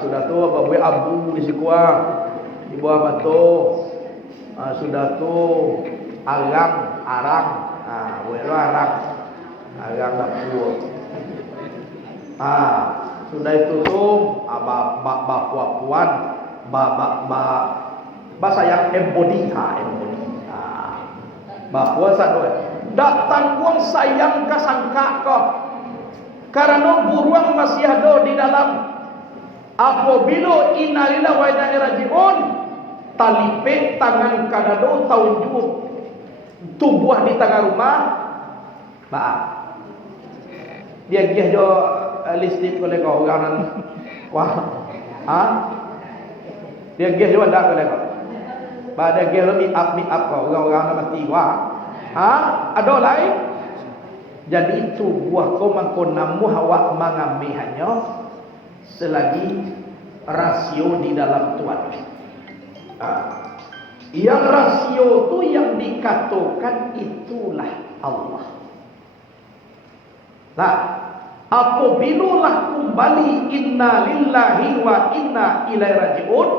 Sudah tu babai abu di sikuah di bawah batu. Sudah tu arang. Boleh arang dapur. Sudah itu tu puan sayang embody. Puasa tu dak tanggung sayang kasangka kau. Karena buruang masih ada di dalam. Apabila innalillahi wa inna ilaihi rajiun, talipek tangan kadado tahun jum tubuh di tengah rumah. Dia jo listrik oleh kau orang nan. Wah. Dia jo ada oleh kau. Pada dia mi up kau orang mati wah. Ada lain. Jadi itu buah kau mangkonamu hawa mangamihannya selagi rasio di dalam Tuhan. Yang rasio itu yang dikatakan itulah Allah. Nah, apabila kembali inna lillahi wa inna ilaihi rajiun,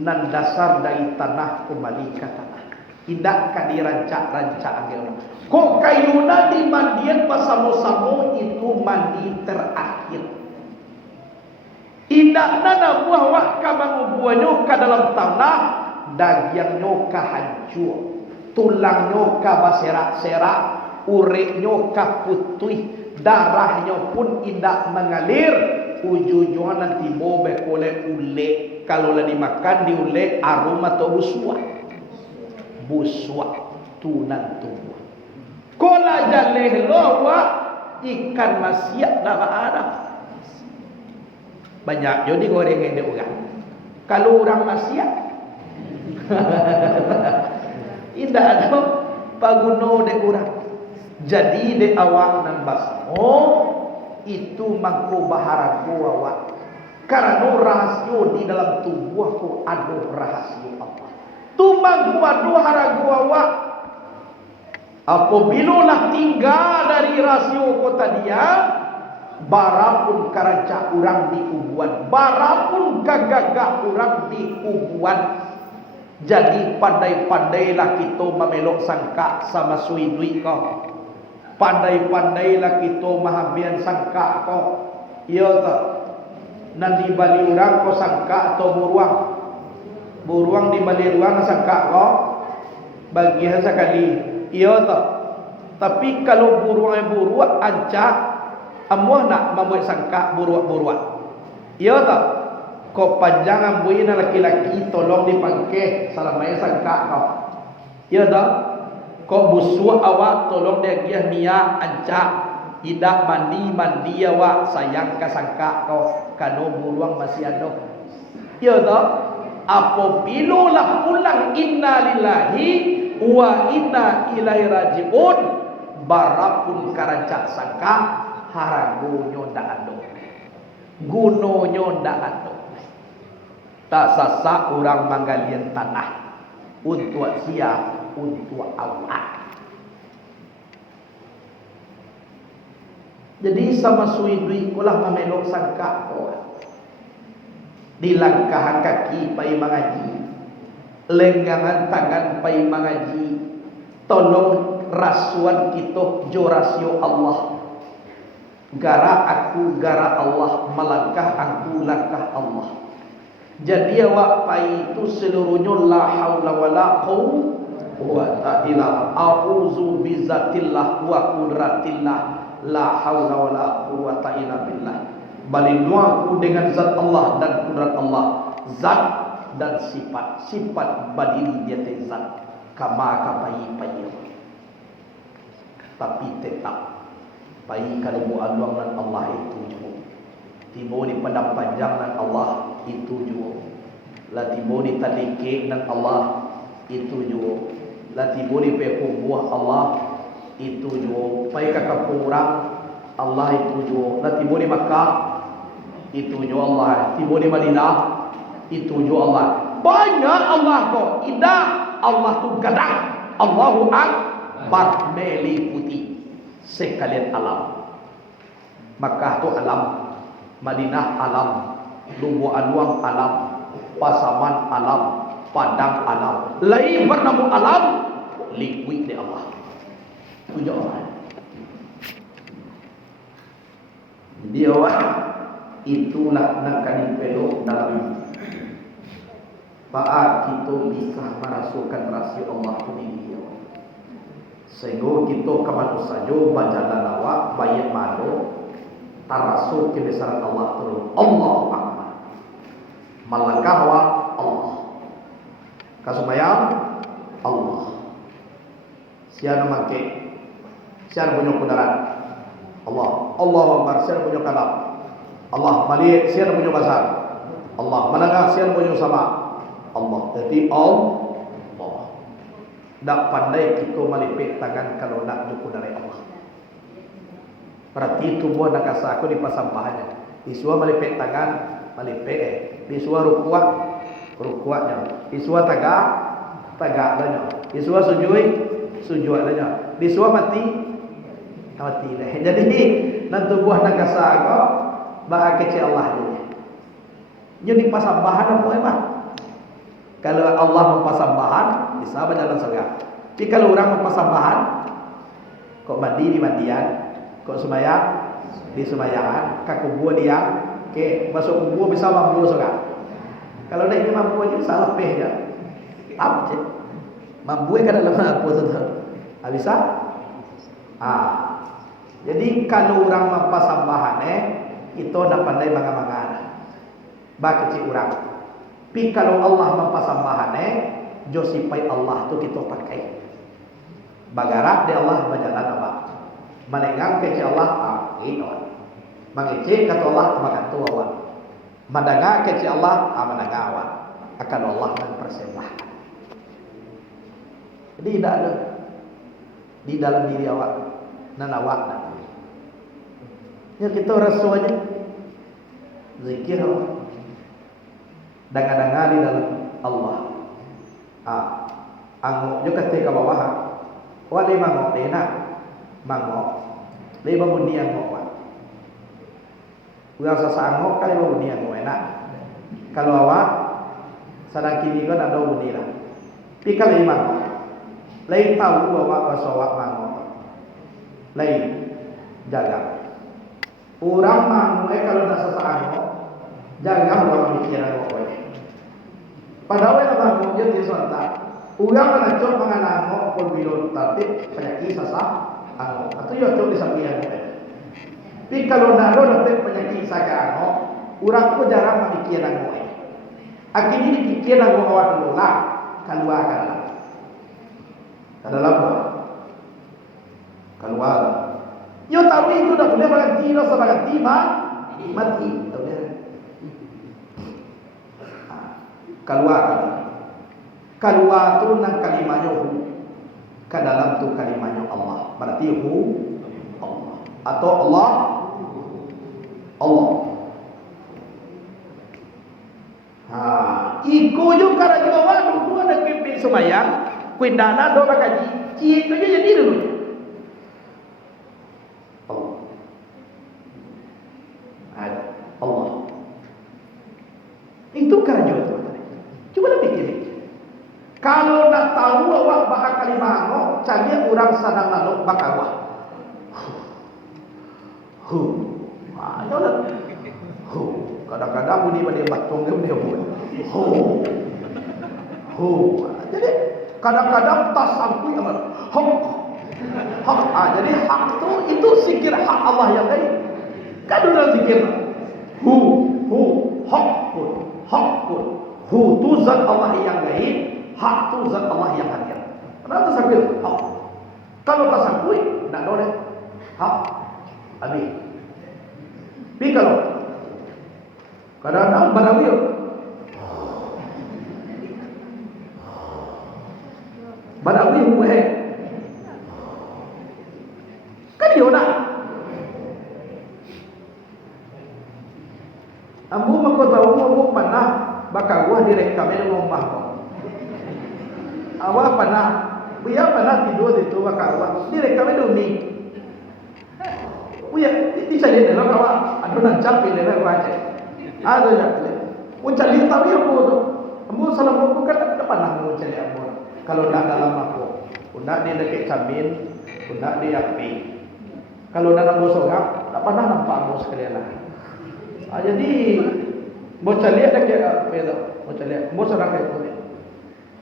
nan dasar dari tanah kembali ke tanah. Tidak kan dirancak-rancak agama. Kok kayuna di mandian pasamo-samo itu mandi terakhir. Tidak nana buah wak kamangubuanyo ke dalam tanah, dagingnya hancur, tulangnya baserak-serak, ureknya putih, darahnya pun tidak mengalir. Ujung-ujungnya nanti bobek oleh ule. Kalau lah dimakan di ule aroma atau buswa tunan tubuh. Kola jaleh lowa ikan masyat dah ada. Banyak jadi goreng dia orang. Kalau orang masyat tidak ada paguno de orang. Jadi de awak nan bas. Itu mangko baharaku awak. Karena rahasio di dalam tubuhku ada rahasio apa. Tumang kuadu haragu awak. Apabila lah tinggal dari rasio kota dia, barapun karanca orang di kubuan, barapun gagagah orang di kubuan. Jadi pandai-pandailah kita memelok sangka sama suidui kau. Pandai-pandailah kita mahabian sangka kau. Iya tak? Nanti bali orang kau sangka atau buruang. Buruang di balik ruang sangka kau bagi sekali. Iya tak? Tapi kalau buruang ancak amuah nak membuat sangka buruak. Iya tak? Kau panjang ambuin laki-laki tolong dipangkeh salamanya sangka kau. Iya tak? Kau busuk awak tolong dia giah niat ancak tidak mandi awak sayang ka sangka kau kano buruang masih ada. Iya tak? Apabila lah pulang inna lillahi wa inna ilaihi rajiun, barapun karancak sangka haragonyo ndak ada, gunonyo ndak ada. Tak sasak orang manggalian tanah untuk siap untuk awak. Jadi sama suidui kulah mamelok sangka ko. Di langkahan kaki pai mengaji, lenggangan tangan pai mengaji. Tolong rasuan kita jo rasio Allah. Gara aku gara Allah, melangkah aku langkah Allah. Jadi awak pai itu seluruhnya la haula wala quwwata illa a'udzu bizatillah wa qudratillah la haula wala quwwata illa billah. Berlindungku dengan zat Allah dan kudrat Allah, zat dan sifat badiri dia zat kama kapai. Tapi tetap pai kalau mu'alwang dan Allah itu juga. Tibo di padang panjang dan Allah itu juga. La tibo di talike dan Allah itu juga. La tibo di pekung buah Allah itu juga. Pai kakak kurang Allah itu juga. La tibo di Makkah itu juga Allah. Tibo di Madinah itu juga Allah. Banyak Allah kok. Indah Allah tu gadah. Allahu Akbar meliputi sekalian alam. Makkah tu alam, Madinah alam, Lubu Anwang alam, Pasaman alam, Padang alam. Lain bernama alam, liquid di Allah. Tujuh orang. Dia itulah nak kali pelok dalam Baat kita bisa merasukan rahsia Allah ke diri dia. Sehingga kita kemana saja berjalan awak bayar madu terasuk kebesaran Allah terus. Allah Akbar. Melangkah awak Allah. Kasumayang Allah. Siapa mangke? Siapa punya kudarat? Allah. Allah Akbar. Siapa punya kalam? Allah. Malik. Siapa punya basar? Allah. Menengah. Siapa punya sama? Allah. Jadi Allah. Tak pandai kita melipik tangan kalau nak jumpa dari Allah. Berarti tubuh nak kasar aku di pasambahannya. Isua melipik tangan, melipik. Isua rukuatnya. Isua tagaknya. Isua sujudnya. Isua mati lah. Jadi nan tubuh nak kasar aku bah kecil Allah je. Jadi pasambahan apa emang? Kalau Allah mempasambahan, bisa berjalan surga. Tapi kalau orang mempasambahan, kok mandi di mandian, kok sembahyang di sembayangan, kak kubur dia, ke masuk kubur bisa mampu surga. Kalau dah ini mampu aja salah peh ya, apa je? Mampu kan dalam apa tu? Bisa? Jadi kalau orang mempasambahan itu nak pandai manga-manga, bah kecil orang. Tapi kalau Allah mempasambahan josipai Allah tu kita pakai. Bagarak di Allah berjalan apa? Menengah ke Allah ini. Mengecek kata Allah makan tu awak. Mendengar ke Allah mendengar awak. Akan Allah mempersembahkan. Jadi tidak ada di dalam diri awak dan awak nak. Ya kita rasuanya zikir Allah. Dengar-dengar di dalam Allah. Angok juga ketika bawah. Wali mangok tena, mangok. Leba bunyi angok. Uang sasa angok kali bunyi angok enak. Kalau awak sadang kini kan ada bunyi lah. Tapi kalau mangok, lain tahu bahwa wasawak mangok. Lain jaga. Orang mangok kalau dah sasa angok, jaga orang mikir angok. Padahal kalau dia disontak, orang menacok menganangok polbilon tapi penyakit sasa angok. Atau dia cok di samping. Tapi kalau nak ada penyakit sasa angok, orang tu jarang memikir angok. Akhirnya dipikir angok awak dulu lah, keluarkanlah. Adalah apa? Keluar. Yo tahu itu dah boleh berhenti, dah berhenti mati. Keluar tu nang kalimahnya hu. Ke dalam tu kalimahnya Allah. Berarti hu Allah. Atau Allah. Iku juga rajawa dulu ada pimpin semayang. Kuindana do bakaji. Itu je jadi dulu. Allah. cari orang sadang lalu bakawah. Kadang-kadang bunyi pada batung dia buat. Jadi kadang-kadang tak sampai amal. Jadi hak itu zikir hak Allah yang lain. Kan udah zikir hakun. Tu zat Allah yang lain, hak tu zat Allah yang hadir. Kenapa sampai hak? Kalau tak sampai, tak boleh hak. Habis. Tapi kalau kadang-kadang barawil buat kan dia nak ambu mako tahu ambu panah bakal gua direk kami rumah kok awak panah dia panah tidur itu bakal gua direk kami dumi di saya ni lah kawan aduh nak capek ni lah baca ada je pun cari tahu ya bu tu ambu salam bu kan tak panah bu cari ambu kalau nak dalam aku nak di dekat camin nak di api kalau dalam bosogak tak pernah nampak bos sekalian lah. Jadi bocah lihat dah kira betul. Bocah lihat bos orang kayak tu.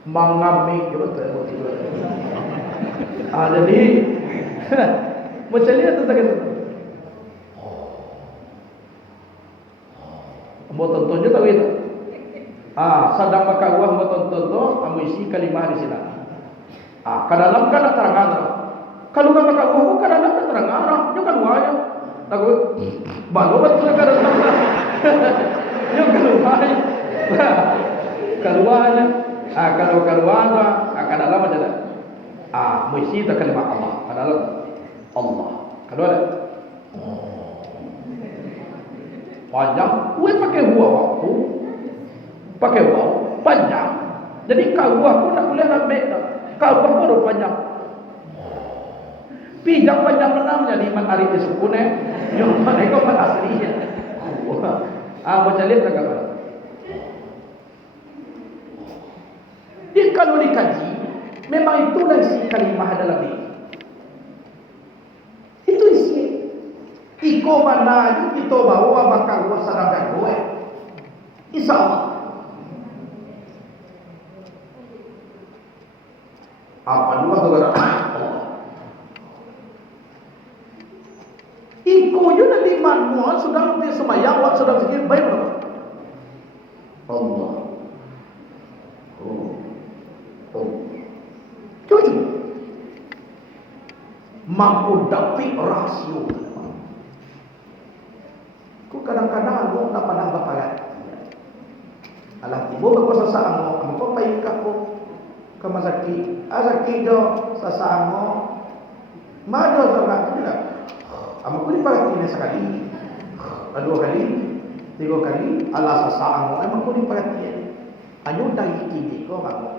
Mangami betul betul. Jadi bocah lihat tu tak kira. Mau tonton je tahu itu. Sadang bakal gua mau tonton tu, kamu isi kalimah di sini. Kadalam kan terang. Kalau nak bakal gua kadang-kadang terang arah, dia kan wajah. Takut baru betul kadang-kadang. Dia keluarnya. Keluarnya. Kalau keluarnya kadang-kadang macam mana? Mesti tak kalimat Allah. Kadang-kadang Allah. Kedua ada. Panjang. Gue pakai buah waktu. Pakai buah panjang. Jadi kalau buah pun tak boleh ambil. Kalau buah baru panjang. Pijak panjang menamnya liman hari disukun yang mereka aslinya. Baca lihat tak apa. Dia kalau dikaji, memang itulah isi kalimah dalam ini. Itu isi. Iko mana kita bawa bakal gua sadar gue. Insya Allah. Apa dua saudara? Iko je nanti manual sudah nanti semayang, awak sudah fikir baik berapa? Allah. Cuci. Mampu dapat rasio. Ku kadang-kadang aku tak pernah berpakat. Alah tiba berkuasa sasamo, aku pakai kaku ke masaki. Asaki jo sasamo. Mado sama tidak. Aku ni pakai ini sekali, dua kali, tiga kali. Allah sasamo. Aku ni pakai ini. Anyu dah ini kau kamu.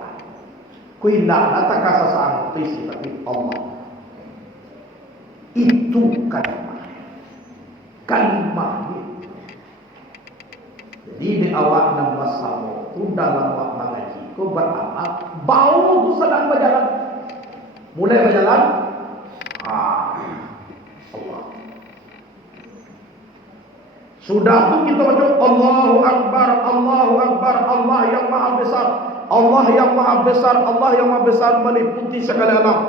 Kui nak datang ke sasamo, tisi tapi Allah. Itu kalimah ni. Jadi di awak nama samo tu dalam awak mengaji, kau beramal, bau tu sedang berjalan, mulai berjalan. Allah. Sudah tu kita baca Allahu Akbar, Allahu Akbar, Allah yang maha besar, Allah yang maha besar, Allah yang maha besar meliputi segala alam.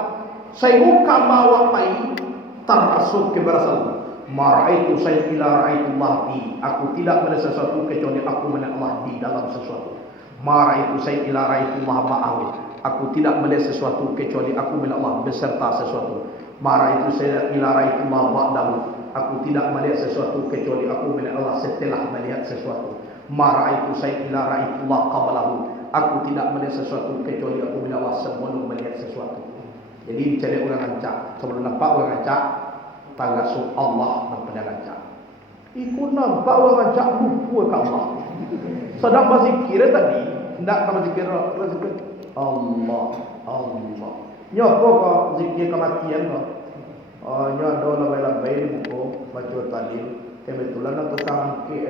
Sayuka mawapai termasuk keberasal. Maraitu saya ila raitullah bi. Aku tidak melihat sesuatu kecuali aku melihat Allah di dalam sesuatu. Maraitu saya ila raitullah ma'ahu. Aku tidak melihat sesuatu kecuali aku melihat Allah beserta sesuatu. Maraitu saya ila raitullah ba'dahu. Aku tidak melihat sesuatu kecuali aku melihat Allah setelah melihat sesuatu. Maraitu saya ila raitullah qablahu. Aku tidak melihat sesuatu kecuali aku melihat Allah sebelum melihat sesuatu. Jadi cari orang ancak. Sebelum nampak orang ancak, tagasuh Allah berpedangan. Ikut nampak orang ancak lupa ke Allah. Sedang berzikir tadi, hendak ke berzikir Allah, Allah. Nyopo kok zikir kematian kok. Nyo ada labai-labai buku baca tadi. Kebetulan aku tukang angke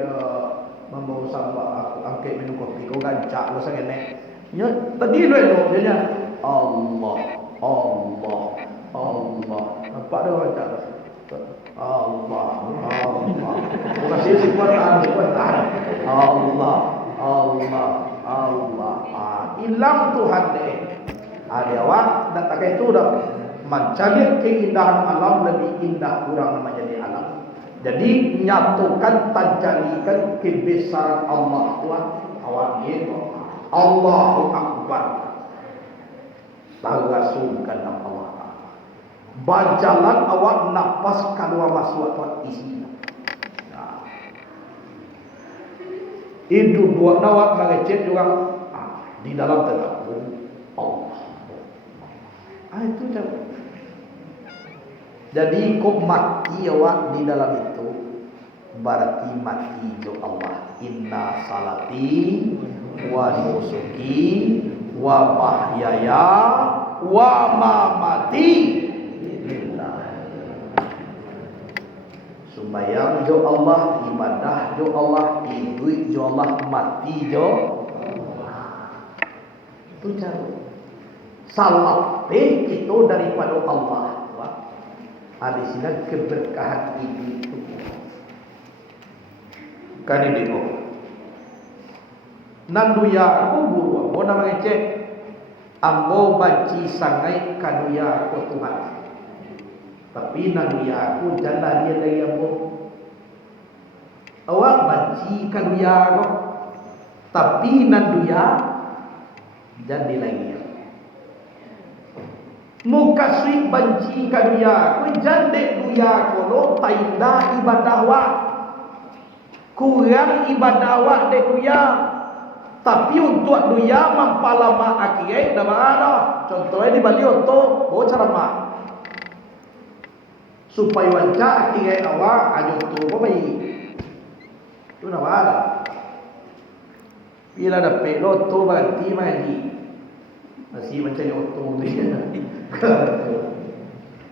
membawa sambal aku angke minum kopi. Kau gancak lo sangat nek. Nyo tadi lo dia Allah. Allah hilang Tuhan deh. Ada awak tak pakai itu dah. Mencari keindahan alam lebih indah kurang menjadi alam. Jadi nyatukan tajalikan kebesaran Allah Tuhan. Awak gitu. Allahu Akbar. Bagasulkan Allah. Bajalan awak nafas kedua masuk awak isi. Nah. Itu dua awak mengecek juga di dalam tadabbur Allah. Itu jauh. Jadi kok mati awak di dalam itu berarti mati jo Allah. Inna salati wa nusuki wa mahyaya wa mamati lillah. Sembahyang jo Allah, ibadah jo Allah, hidup jo Allah, mati jo Allah. Itu jauh. Salat itu daripada Allah. Hadis ini keberkahan itu. Kan ini kok. Nanduya aku guru, mau nama ngecek. Ambo banci sangai kaduya ko Tuhan. Tapi nanduya aku jalan dia lagi ambo. Awak banci kaduya ko. Tapi nanduya jadi lagi. Muka sui banci kaduya ku jande duya kono tainda ibadah wa kurang ibadah wa de duya tapi untuk duya mampalama akhir dah ada contohnya di Bali to bo ceramah supaya wanca akhir awak ajo tu bo bai tu na ada bila ada pelo to berarti maji masih macam oto dia.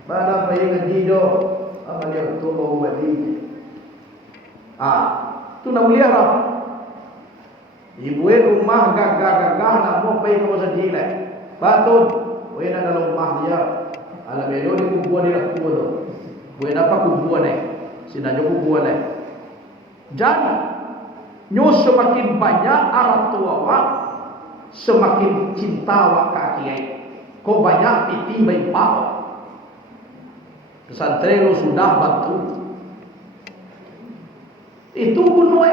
Mana payah ngaji do, amal yang tu bawa wali. Tu nak boleh lah. Ibu rumah gagah-gagah nak mau payah kamu sedih lah. Batun, buat nak dalam rumah dia. Alam bedo di kubuan dia nak kubuan tu. Buat apa kubuan ni? Sinanya kubuan ni. Jangan nyo semakin banyak orang tua awak, semakin cinta awak ke akhir. Kau banyak piti baik pau. Pesantren lu sudah bantu. Itu bunuh.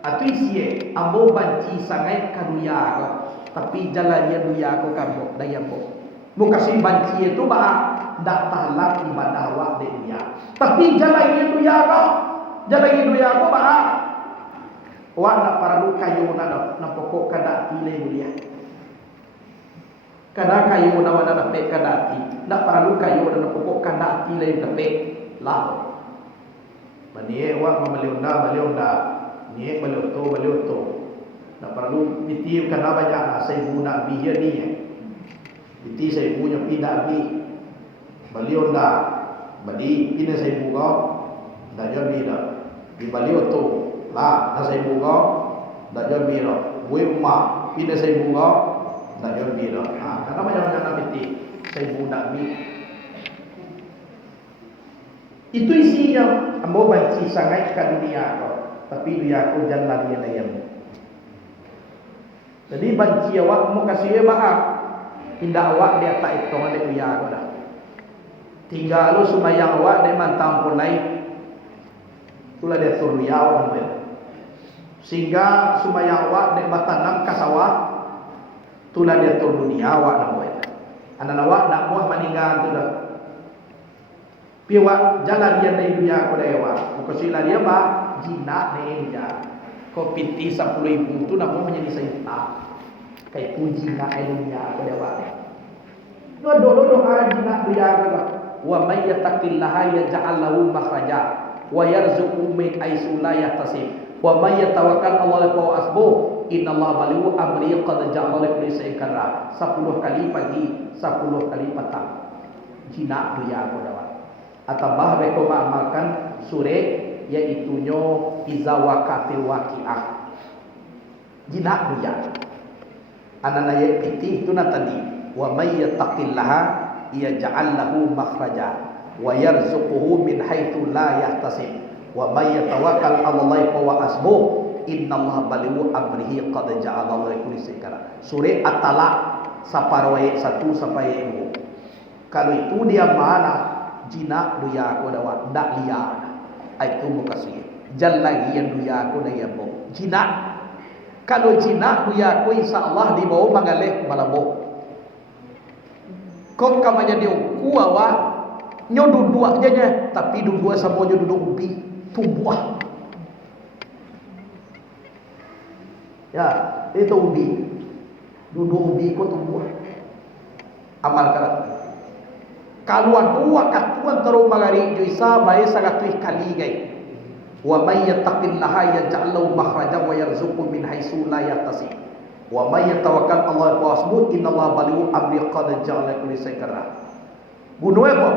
Atau isi ambo banci sangai kaduya ko. Tapi jalannya duya ko kamu daya ko. Bukan si banci itu bah dak tahlak ibadah wa de duya. Tapi jalannya duya ko. Jalannya duya ko bah wa nak paralu kayu na pokok kada pilih duya. Kada kayu na wana napek kadati. Nak paralu kayu na pokok kadati lain napek lah. Manie wa maliunda. Ni balioto. Nak paralu biti kada banyak na sai guna biya ni. Biti sai punya pindah bi. Balionda. Badi pina sai buga. Dajar bila. Di balioto lah na sai buga. Dajar bila. Bue ma pina sai buga. Dajar bila. Karena banyak nak biti sai budak bi. Itu isinya. Ambo banci sangat ke dunia ko. Tapi dunia ko jalan dia dayam. Jadi banci awak mau kasih maaf. Indah awak dia tak hitung ada dunia ko dah. Tinggal lu sumayang awak dia mantang pun lain. Itulah dia suruh ya awak. Sehingga sumayang awak dia batanam kasawah. Itulah dia turun dunia awak nak buat. Anak awak nak buat meninggal tu dah. Piwa jalan dia dari dunia ko dewa. Mukasila dia ba jinak ni dia. Ko piti 10,000 tu nak mau menjadi sayyidah. Kai puji nak dunia ko dewa. Doa jinak dia ko. Wa may yattaqillaha yaj'al lahu makhraja wa yarzuqhu min haitsu la yahtasib. Wa may yatawakkal 'ala Allahi fa hasbuh. Innallaha balighu amri qad ja'ala li shay'in qadra. 10 kali pagi, 10 kali petang. Jinak dia ko dewa. Atau bah beko amalkan surah yaitunya iza waqatil waqiah. Jinak dia. Anana ayat itu tadi wa may yattaqillaha yaj'al lahu makhraja wa yarzuquhu min haitsu la yahtasib wa may yatawakkal 'ala Allahi fa huwa hasbuh innallaha balighu amrihi qad ja'ala Allahu likulli syai'in qadar. Surah At-Talaq separuh ayat 1 sampai ayat 2. Kalau itu dia mana jinak duya aku dawa ndak liar. Itu muka sih. Jalan yang duya aku dah ya bo. Jinak. Kalau jinak duya aku insyaallah di bawah mangaleh malabo. Kau kamanya dia kuawa nyo duduk aja tapi duduk sama nyo duduk ubi tumbuh. Ya, itu ubi. Duduk ubi ko tumbuh. Amal karat. Kalau dua katuan terus magari juisa bae sangat kali gai. Wa may yattaqillaha yaj'al lahu makhrajan wa yarzuqhu min haitsu la yahtasib. Wa may yatawakkal 'ala Allahi innallaha balighu amri qad ja'ala kulli syai'in qadar. Bunuh apa?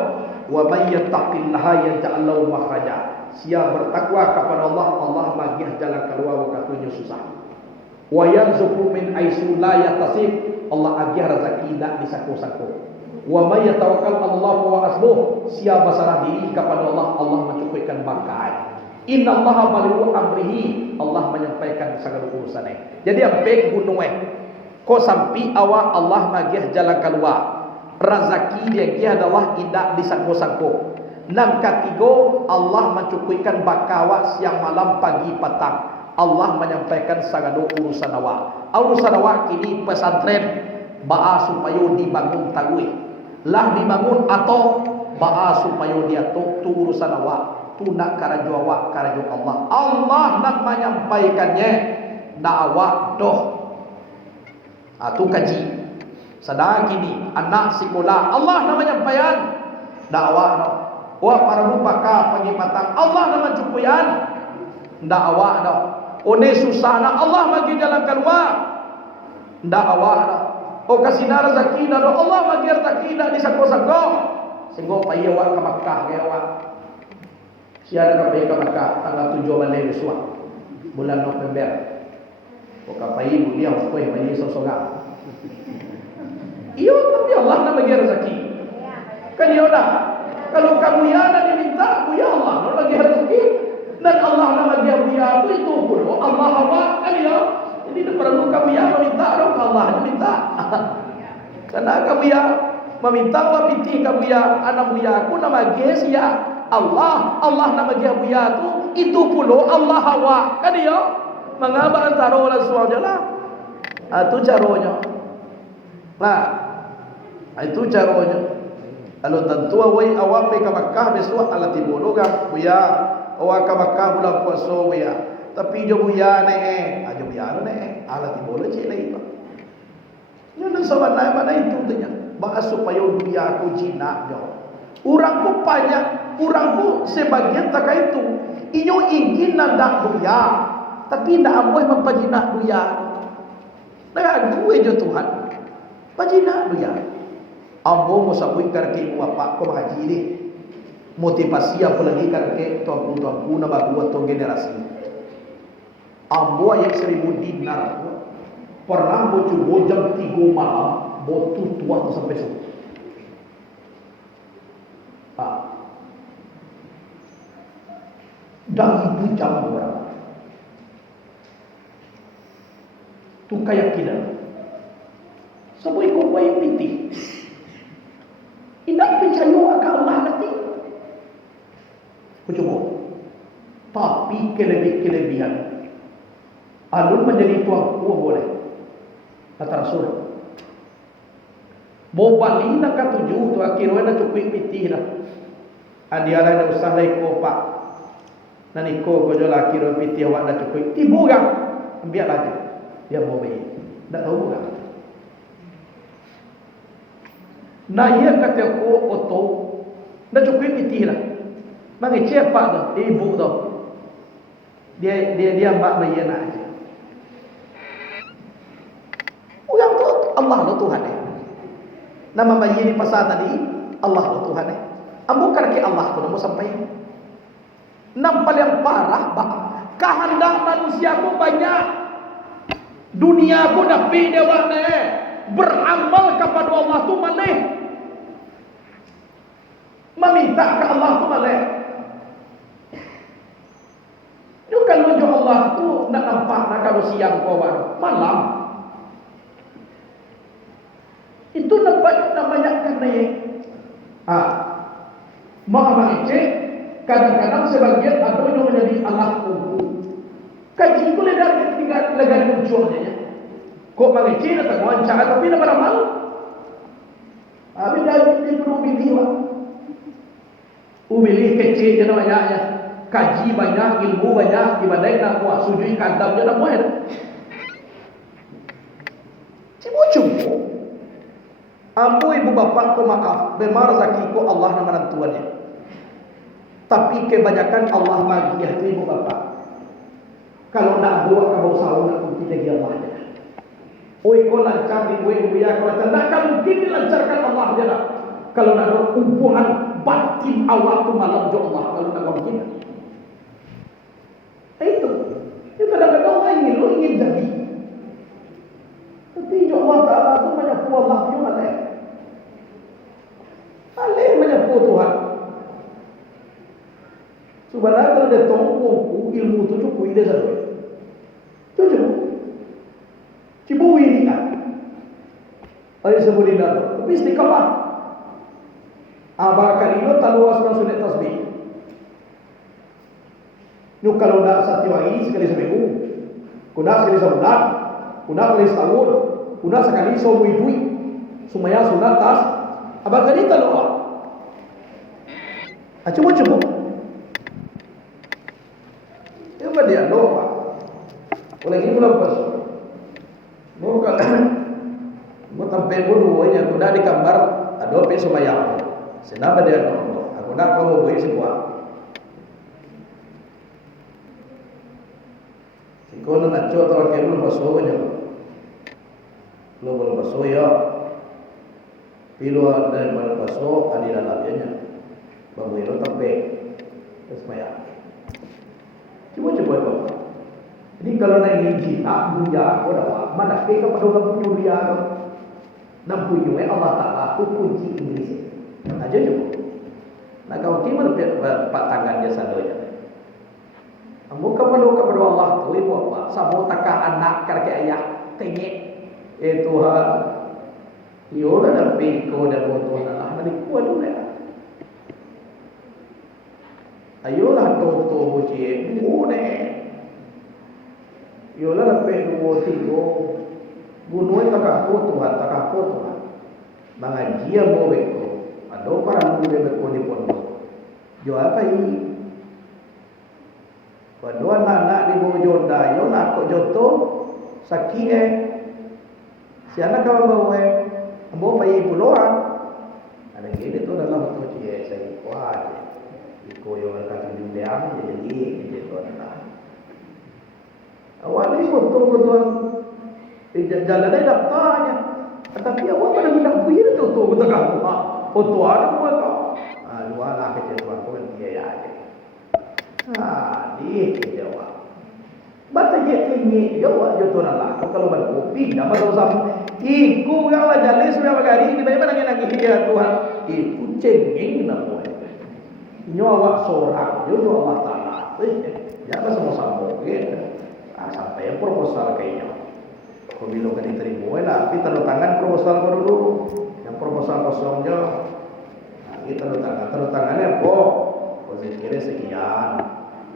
Wa may yattaqillaha yaj'al lahu makhrajan. Siapa bertakwa kepada Allah, Allah bagi jalan keluar waktu susah. Wa yarzuqhu min haitsu la yahtasib. Allah bagi rezeki tak disako-sako. Wa may yatawakkal 'ala Allah wa hasbuh. Siapa berserah diri kepada Allah, Allah mencukupkan berkat. Innallaha balighu amrihi. Allah menyampaikan segala urusannya. Jadi baik gunung ko sampai awak Allah magih jalan keluar. Rezeki dia adalah tidak disangko-sangko. Nang ketiga Allah mencukupkan bakawa siang malam pagi petang. Allah menyampaikan segala urusan awak. Urusan awak kini pesantren baa supaya dibangun tagui. Lah dibangun atau baa supaya dia tu urusan awak. Tu nak karaju awak karaju Allah. Allah nak menyampaikannya dakwah doh. Tu kaji. Sedang kini anak sekolah Allah nak menyampaikan dakwah doh. Wah para bupaka pagi petang Allah nak mencukupian dakwah doh. One susah nak Allah bagi jalan keluar dakwah doh. Oh kasih rezeki doh Allah bagi rezeki dak disako-sako. Sehingga payah awak ke Makkah ke awak. Siapa kapai ke Makkah tanggal 7 bulan November. Kapai mulia okoi bagi seorang. Iyo tapi Allah nak bagi rezeki. Kan ya dah. Kalau kamu ya nak diminta, aku ya Allah nak bagi rezeki. Dan Allah nak bagi aku itu pun Allah awak kan ya. Jadi tidak perlu kamu ya meminta, Allah meminta. Karena kamu ya meminta wapiti kamu ya anak buya aku nak bagi sia. Allah nak bagi buya itu pula Allah awak kan ya. Mengapa antara orang suami lah. Itu caranya. Nah, itu caranya. Kalau tentu awak pergi ke Makkah besok alat tibodo kan buya awak ke Makkah bulan puasa buya. Tapi jo buya aja buya alat tibodo cek lagi pak. Ini nak sahabat naik mana itu tanya. Bahas supaya buya aku jinak jo. Urangku banyak, urangku sebagian tak itu. Inyo ingin nak buya, tapi nak amoi mempajinak buya. Nak gue jo Tuhan. Pajinak buya. Ambo musabui karke wapa ko haji ni. Motivasi apa lagi karke tuanku na babuat tu generasi. Ambo ayat 1000 dinar. Pernah bo cubo jam 3 malam, bo tua tu sampai subuh. Dan ibu jam orang tu keyakinan sebab ikut baik piti tidak percaya ke Allah nanti coba tapi kelebihan alun menjadi tuan kuah boleh kata Rasul mau balik nak katuju tu akhirnya nak cukup piti lah adiara nak usah lagi pak nani ko jola kira piti awak dah cukup tibu kan biar aja dia mau baik tak tahu kan nah ia kata ko oto dah cukup piti lah mangi cepat tu ibu tu dia mbak bayar aja orang tu Allah lo Tuhan nama bayar di pasar tadi Allah lo Tuhan ambo karaki Allah tu nak sampai. Nampak yang parah kehendak manusia ku banyak, dunia ku dah pi dewa beramal kepada Allah tu malih, meminta ke Allah tu malih. Kalau Allah tu nak kalau siang kau malam. Itu namanya karena mengecek. Kadang-kadang sebagian ada yang menjadi alat ukur. Kaji itu legal tujuannya. Kok mengecek atau wawancara tapi nak malu. Habis dah perlu pilih. Umilih kecil je namanya. Kaji banyak, ilmu banyak, ibadah nak buat, sujud kadam je nak buat. Cuma ambo ibu bapa ko maaf, memang rezeki ko Allah nama menentuannya. Tapi kebanyakan Allah bagi ibu bapa. Kalau nak buat kau sahur nak kunci lagi Allah je. Oi ko lancar di gue ya kalau tak kan mungkin dilancarkan Allah je lah. Kalau nak ada hubungan batin awak tu malam jo Allah kalau nak mungkin. Itu kadang-kadang orang ingin jadi. Tapi jo Allah Taala tu menyapu Allah tu malai. Malai menyapu Tuhan. Sebenarnya kalau dia tongkong ilmu tu cukup dia saja. Cukup. Cibu ini kan. Ada sebutin dah. Tapi istiqamah. Abah kalino taluas kan sudah tasbih. Nu kalau nak satu hari sekali seminggu, kuna sekali sebulan, kuna sekali setahun, kuna sekali seumur hidup. Sumaya sunat tas. Abah kali taluas. Cuba. Apa dia doa? Oleh itu lepas. Mau tampil dulu nya aku dah digambar ada pe sumayang. Senapa dia doa? Aku nak kau buat sebuah. Sikono nak coba tahu ke belum pasal nya. Belum pasal ya. Pilu ada belum pasal ada dalam nya. Baru itu tampil semayang. Coba bapak. Jadi kalau nak ingin tak dunia kau dah mana kita pada orang dunia tu. Nak punya Allah Taala kunci Inggris. Aja coba. Nak kau timur pak tangan dia sadonya. Muka perlu kepada Allah tu ibu bapa. Samo takah anak kakek ayah tengek. Tuhan. Yo dah peko dah buat Allah. Mari kuat dulu ya. Ayolah toto buci bune. Yolah lepe dua tiga. Bunuh takah Tuhan. Mengaji mau beko. Ada orang muda beko di pondok. Jo apa ini? Kedua anak di bawah dah. Yolah kok joto sakit si anak kawan bawa ambo bayi puluhan. Ada gini tu dalam tu cie saya kuat. Koyo kata dunia jadi gitu lah. Awal ni betul jalan dia daftarnya. Tapi awak pada minta punya tu betul kamu. Foto ada buat kau. Dua lah kecil tuan kau dia ya. Di jawab. Bata je tinggi jawab jo tu lah. Kalau berkopi dah baru sam. Iku yang lah jalan sudah bagari di mana nangis dia Tuhan. Iku cengeng nama. Ini awak seorang, itu Allah Taala. Jangan sama-sama, sampai proposal kayaknya. Kalau bilang kan diterima, tapi tanda tangan proposal dulu. Yang proposal kosongnya, kita tanda tangannya apa? Posisinya sekian,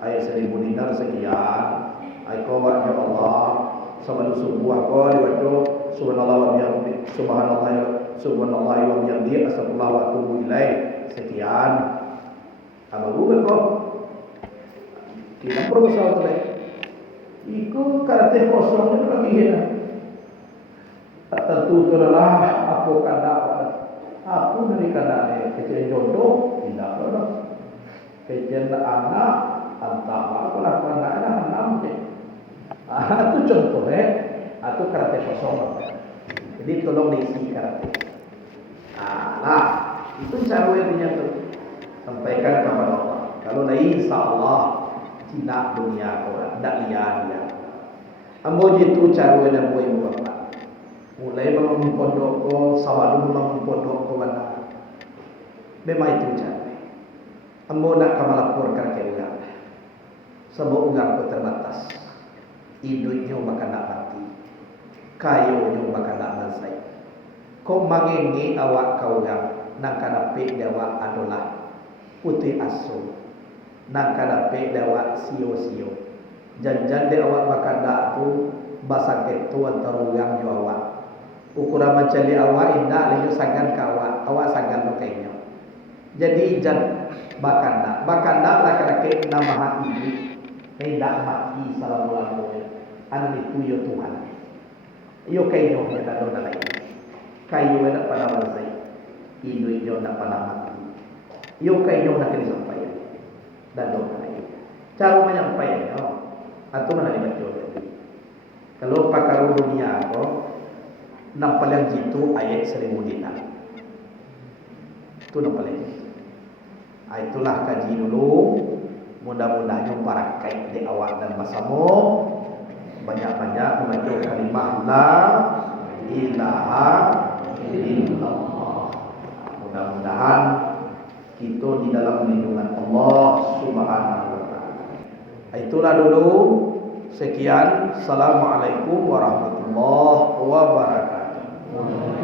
ayat 1000 dinar sekian, ayat kawatnya Allah, sama sebuah kau dibaca subhanallah wa bihamdihi astagfirullah wa atubu ilaih sekian. Abagu kau kita proposal tu iku kata kosong itu lagi ya. Tentu itulah aku dari kata kecil jodoh tidak pernah kecil anak antara aku lakukan anak enam je. Itu contoh atau kata kosong. Jadi tolong diisi kata. Nah itu cara intinya tu. Sampaikan kepada Allah. Kalau dah insya-Allah tidak dunia orang, tidak lihat dia. Ambo itu cara yang boleh buat. Mulai bangun pondok ko, sawalun bangun pondok ko mana. Memang itu cara. Ambo nak kamalapor kerja ulang. Sebab ulang ko terbatas. hidupnya bakal nak mati, kayunya bakal nak selesai. Kau mengengi awak kau yang nak kadapik dewa adalah putih asu, nak kadapik dewa sio-sio. Jangan de awak bakal nak tu bahasa ketu antara orang jo awak. Ukuran macam li awak indah lagi sangan kawak, awak sangan lo kayaknya. Jadi jan bakal nak laki-laki nama hati tidak mati salam-salam anu itu yo Tuhan. Yo kayo yang ada dalam lain. Kayo yang pada balai. Indo yo nak pada mati. Yo kayo nak kena sampai. Dan doa lain. Cara menyampaikan atau mana dibaca tadi. Kalau pakar dunia nampak yang jitu ayat 1000 dinar. Itu nampak lagi. Itulah kaji dulu. Mudah-mudahan barakai di awak dan masamu. Banyak-banyak membaca kalimah la ilaha illallah. Mudah-mudahan kita di dalam lindungan Allah Subhanahu wa taala. Itulah dulu. Sekian. Assalamualaikum warahmatullahi wabarakatuh.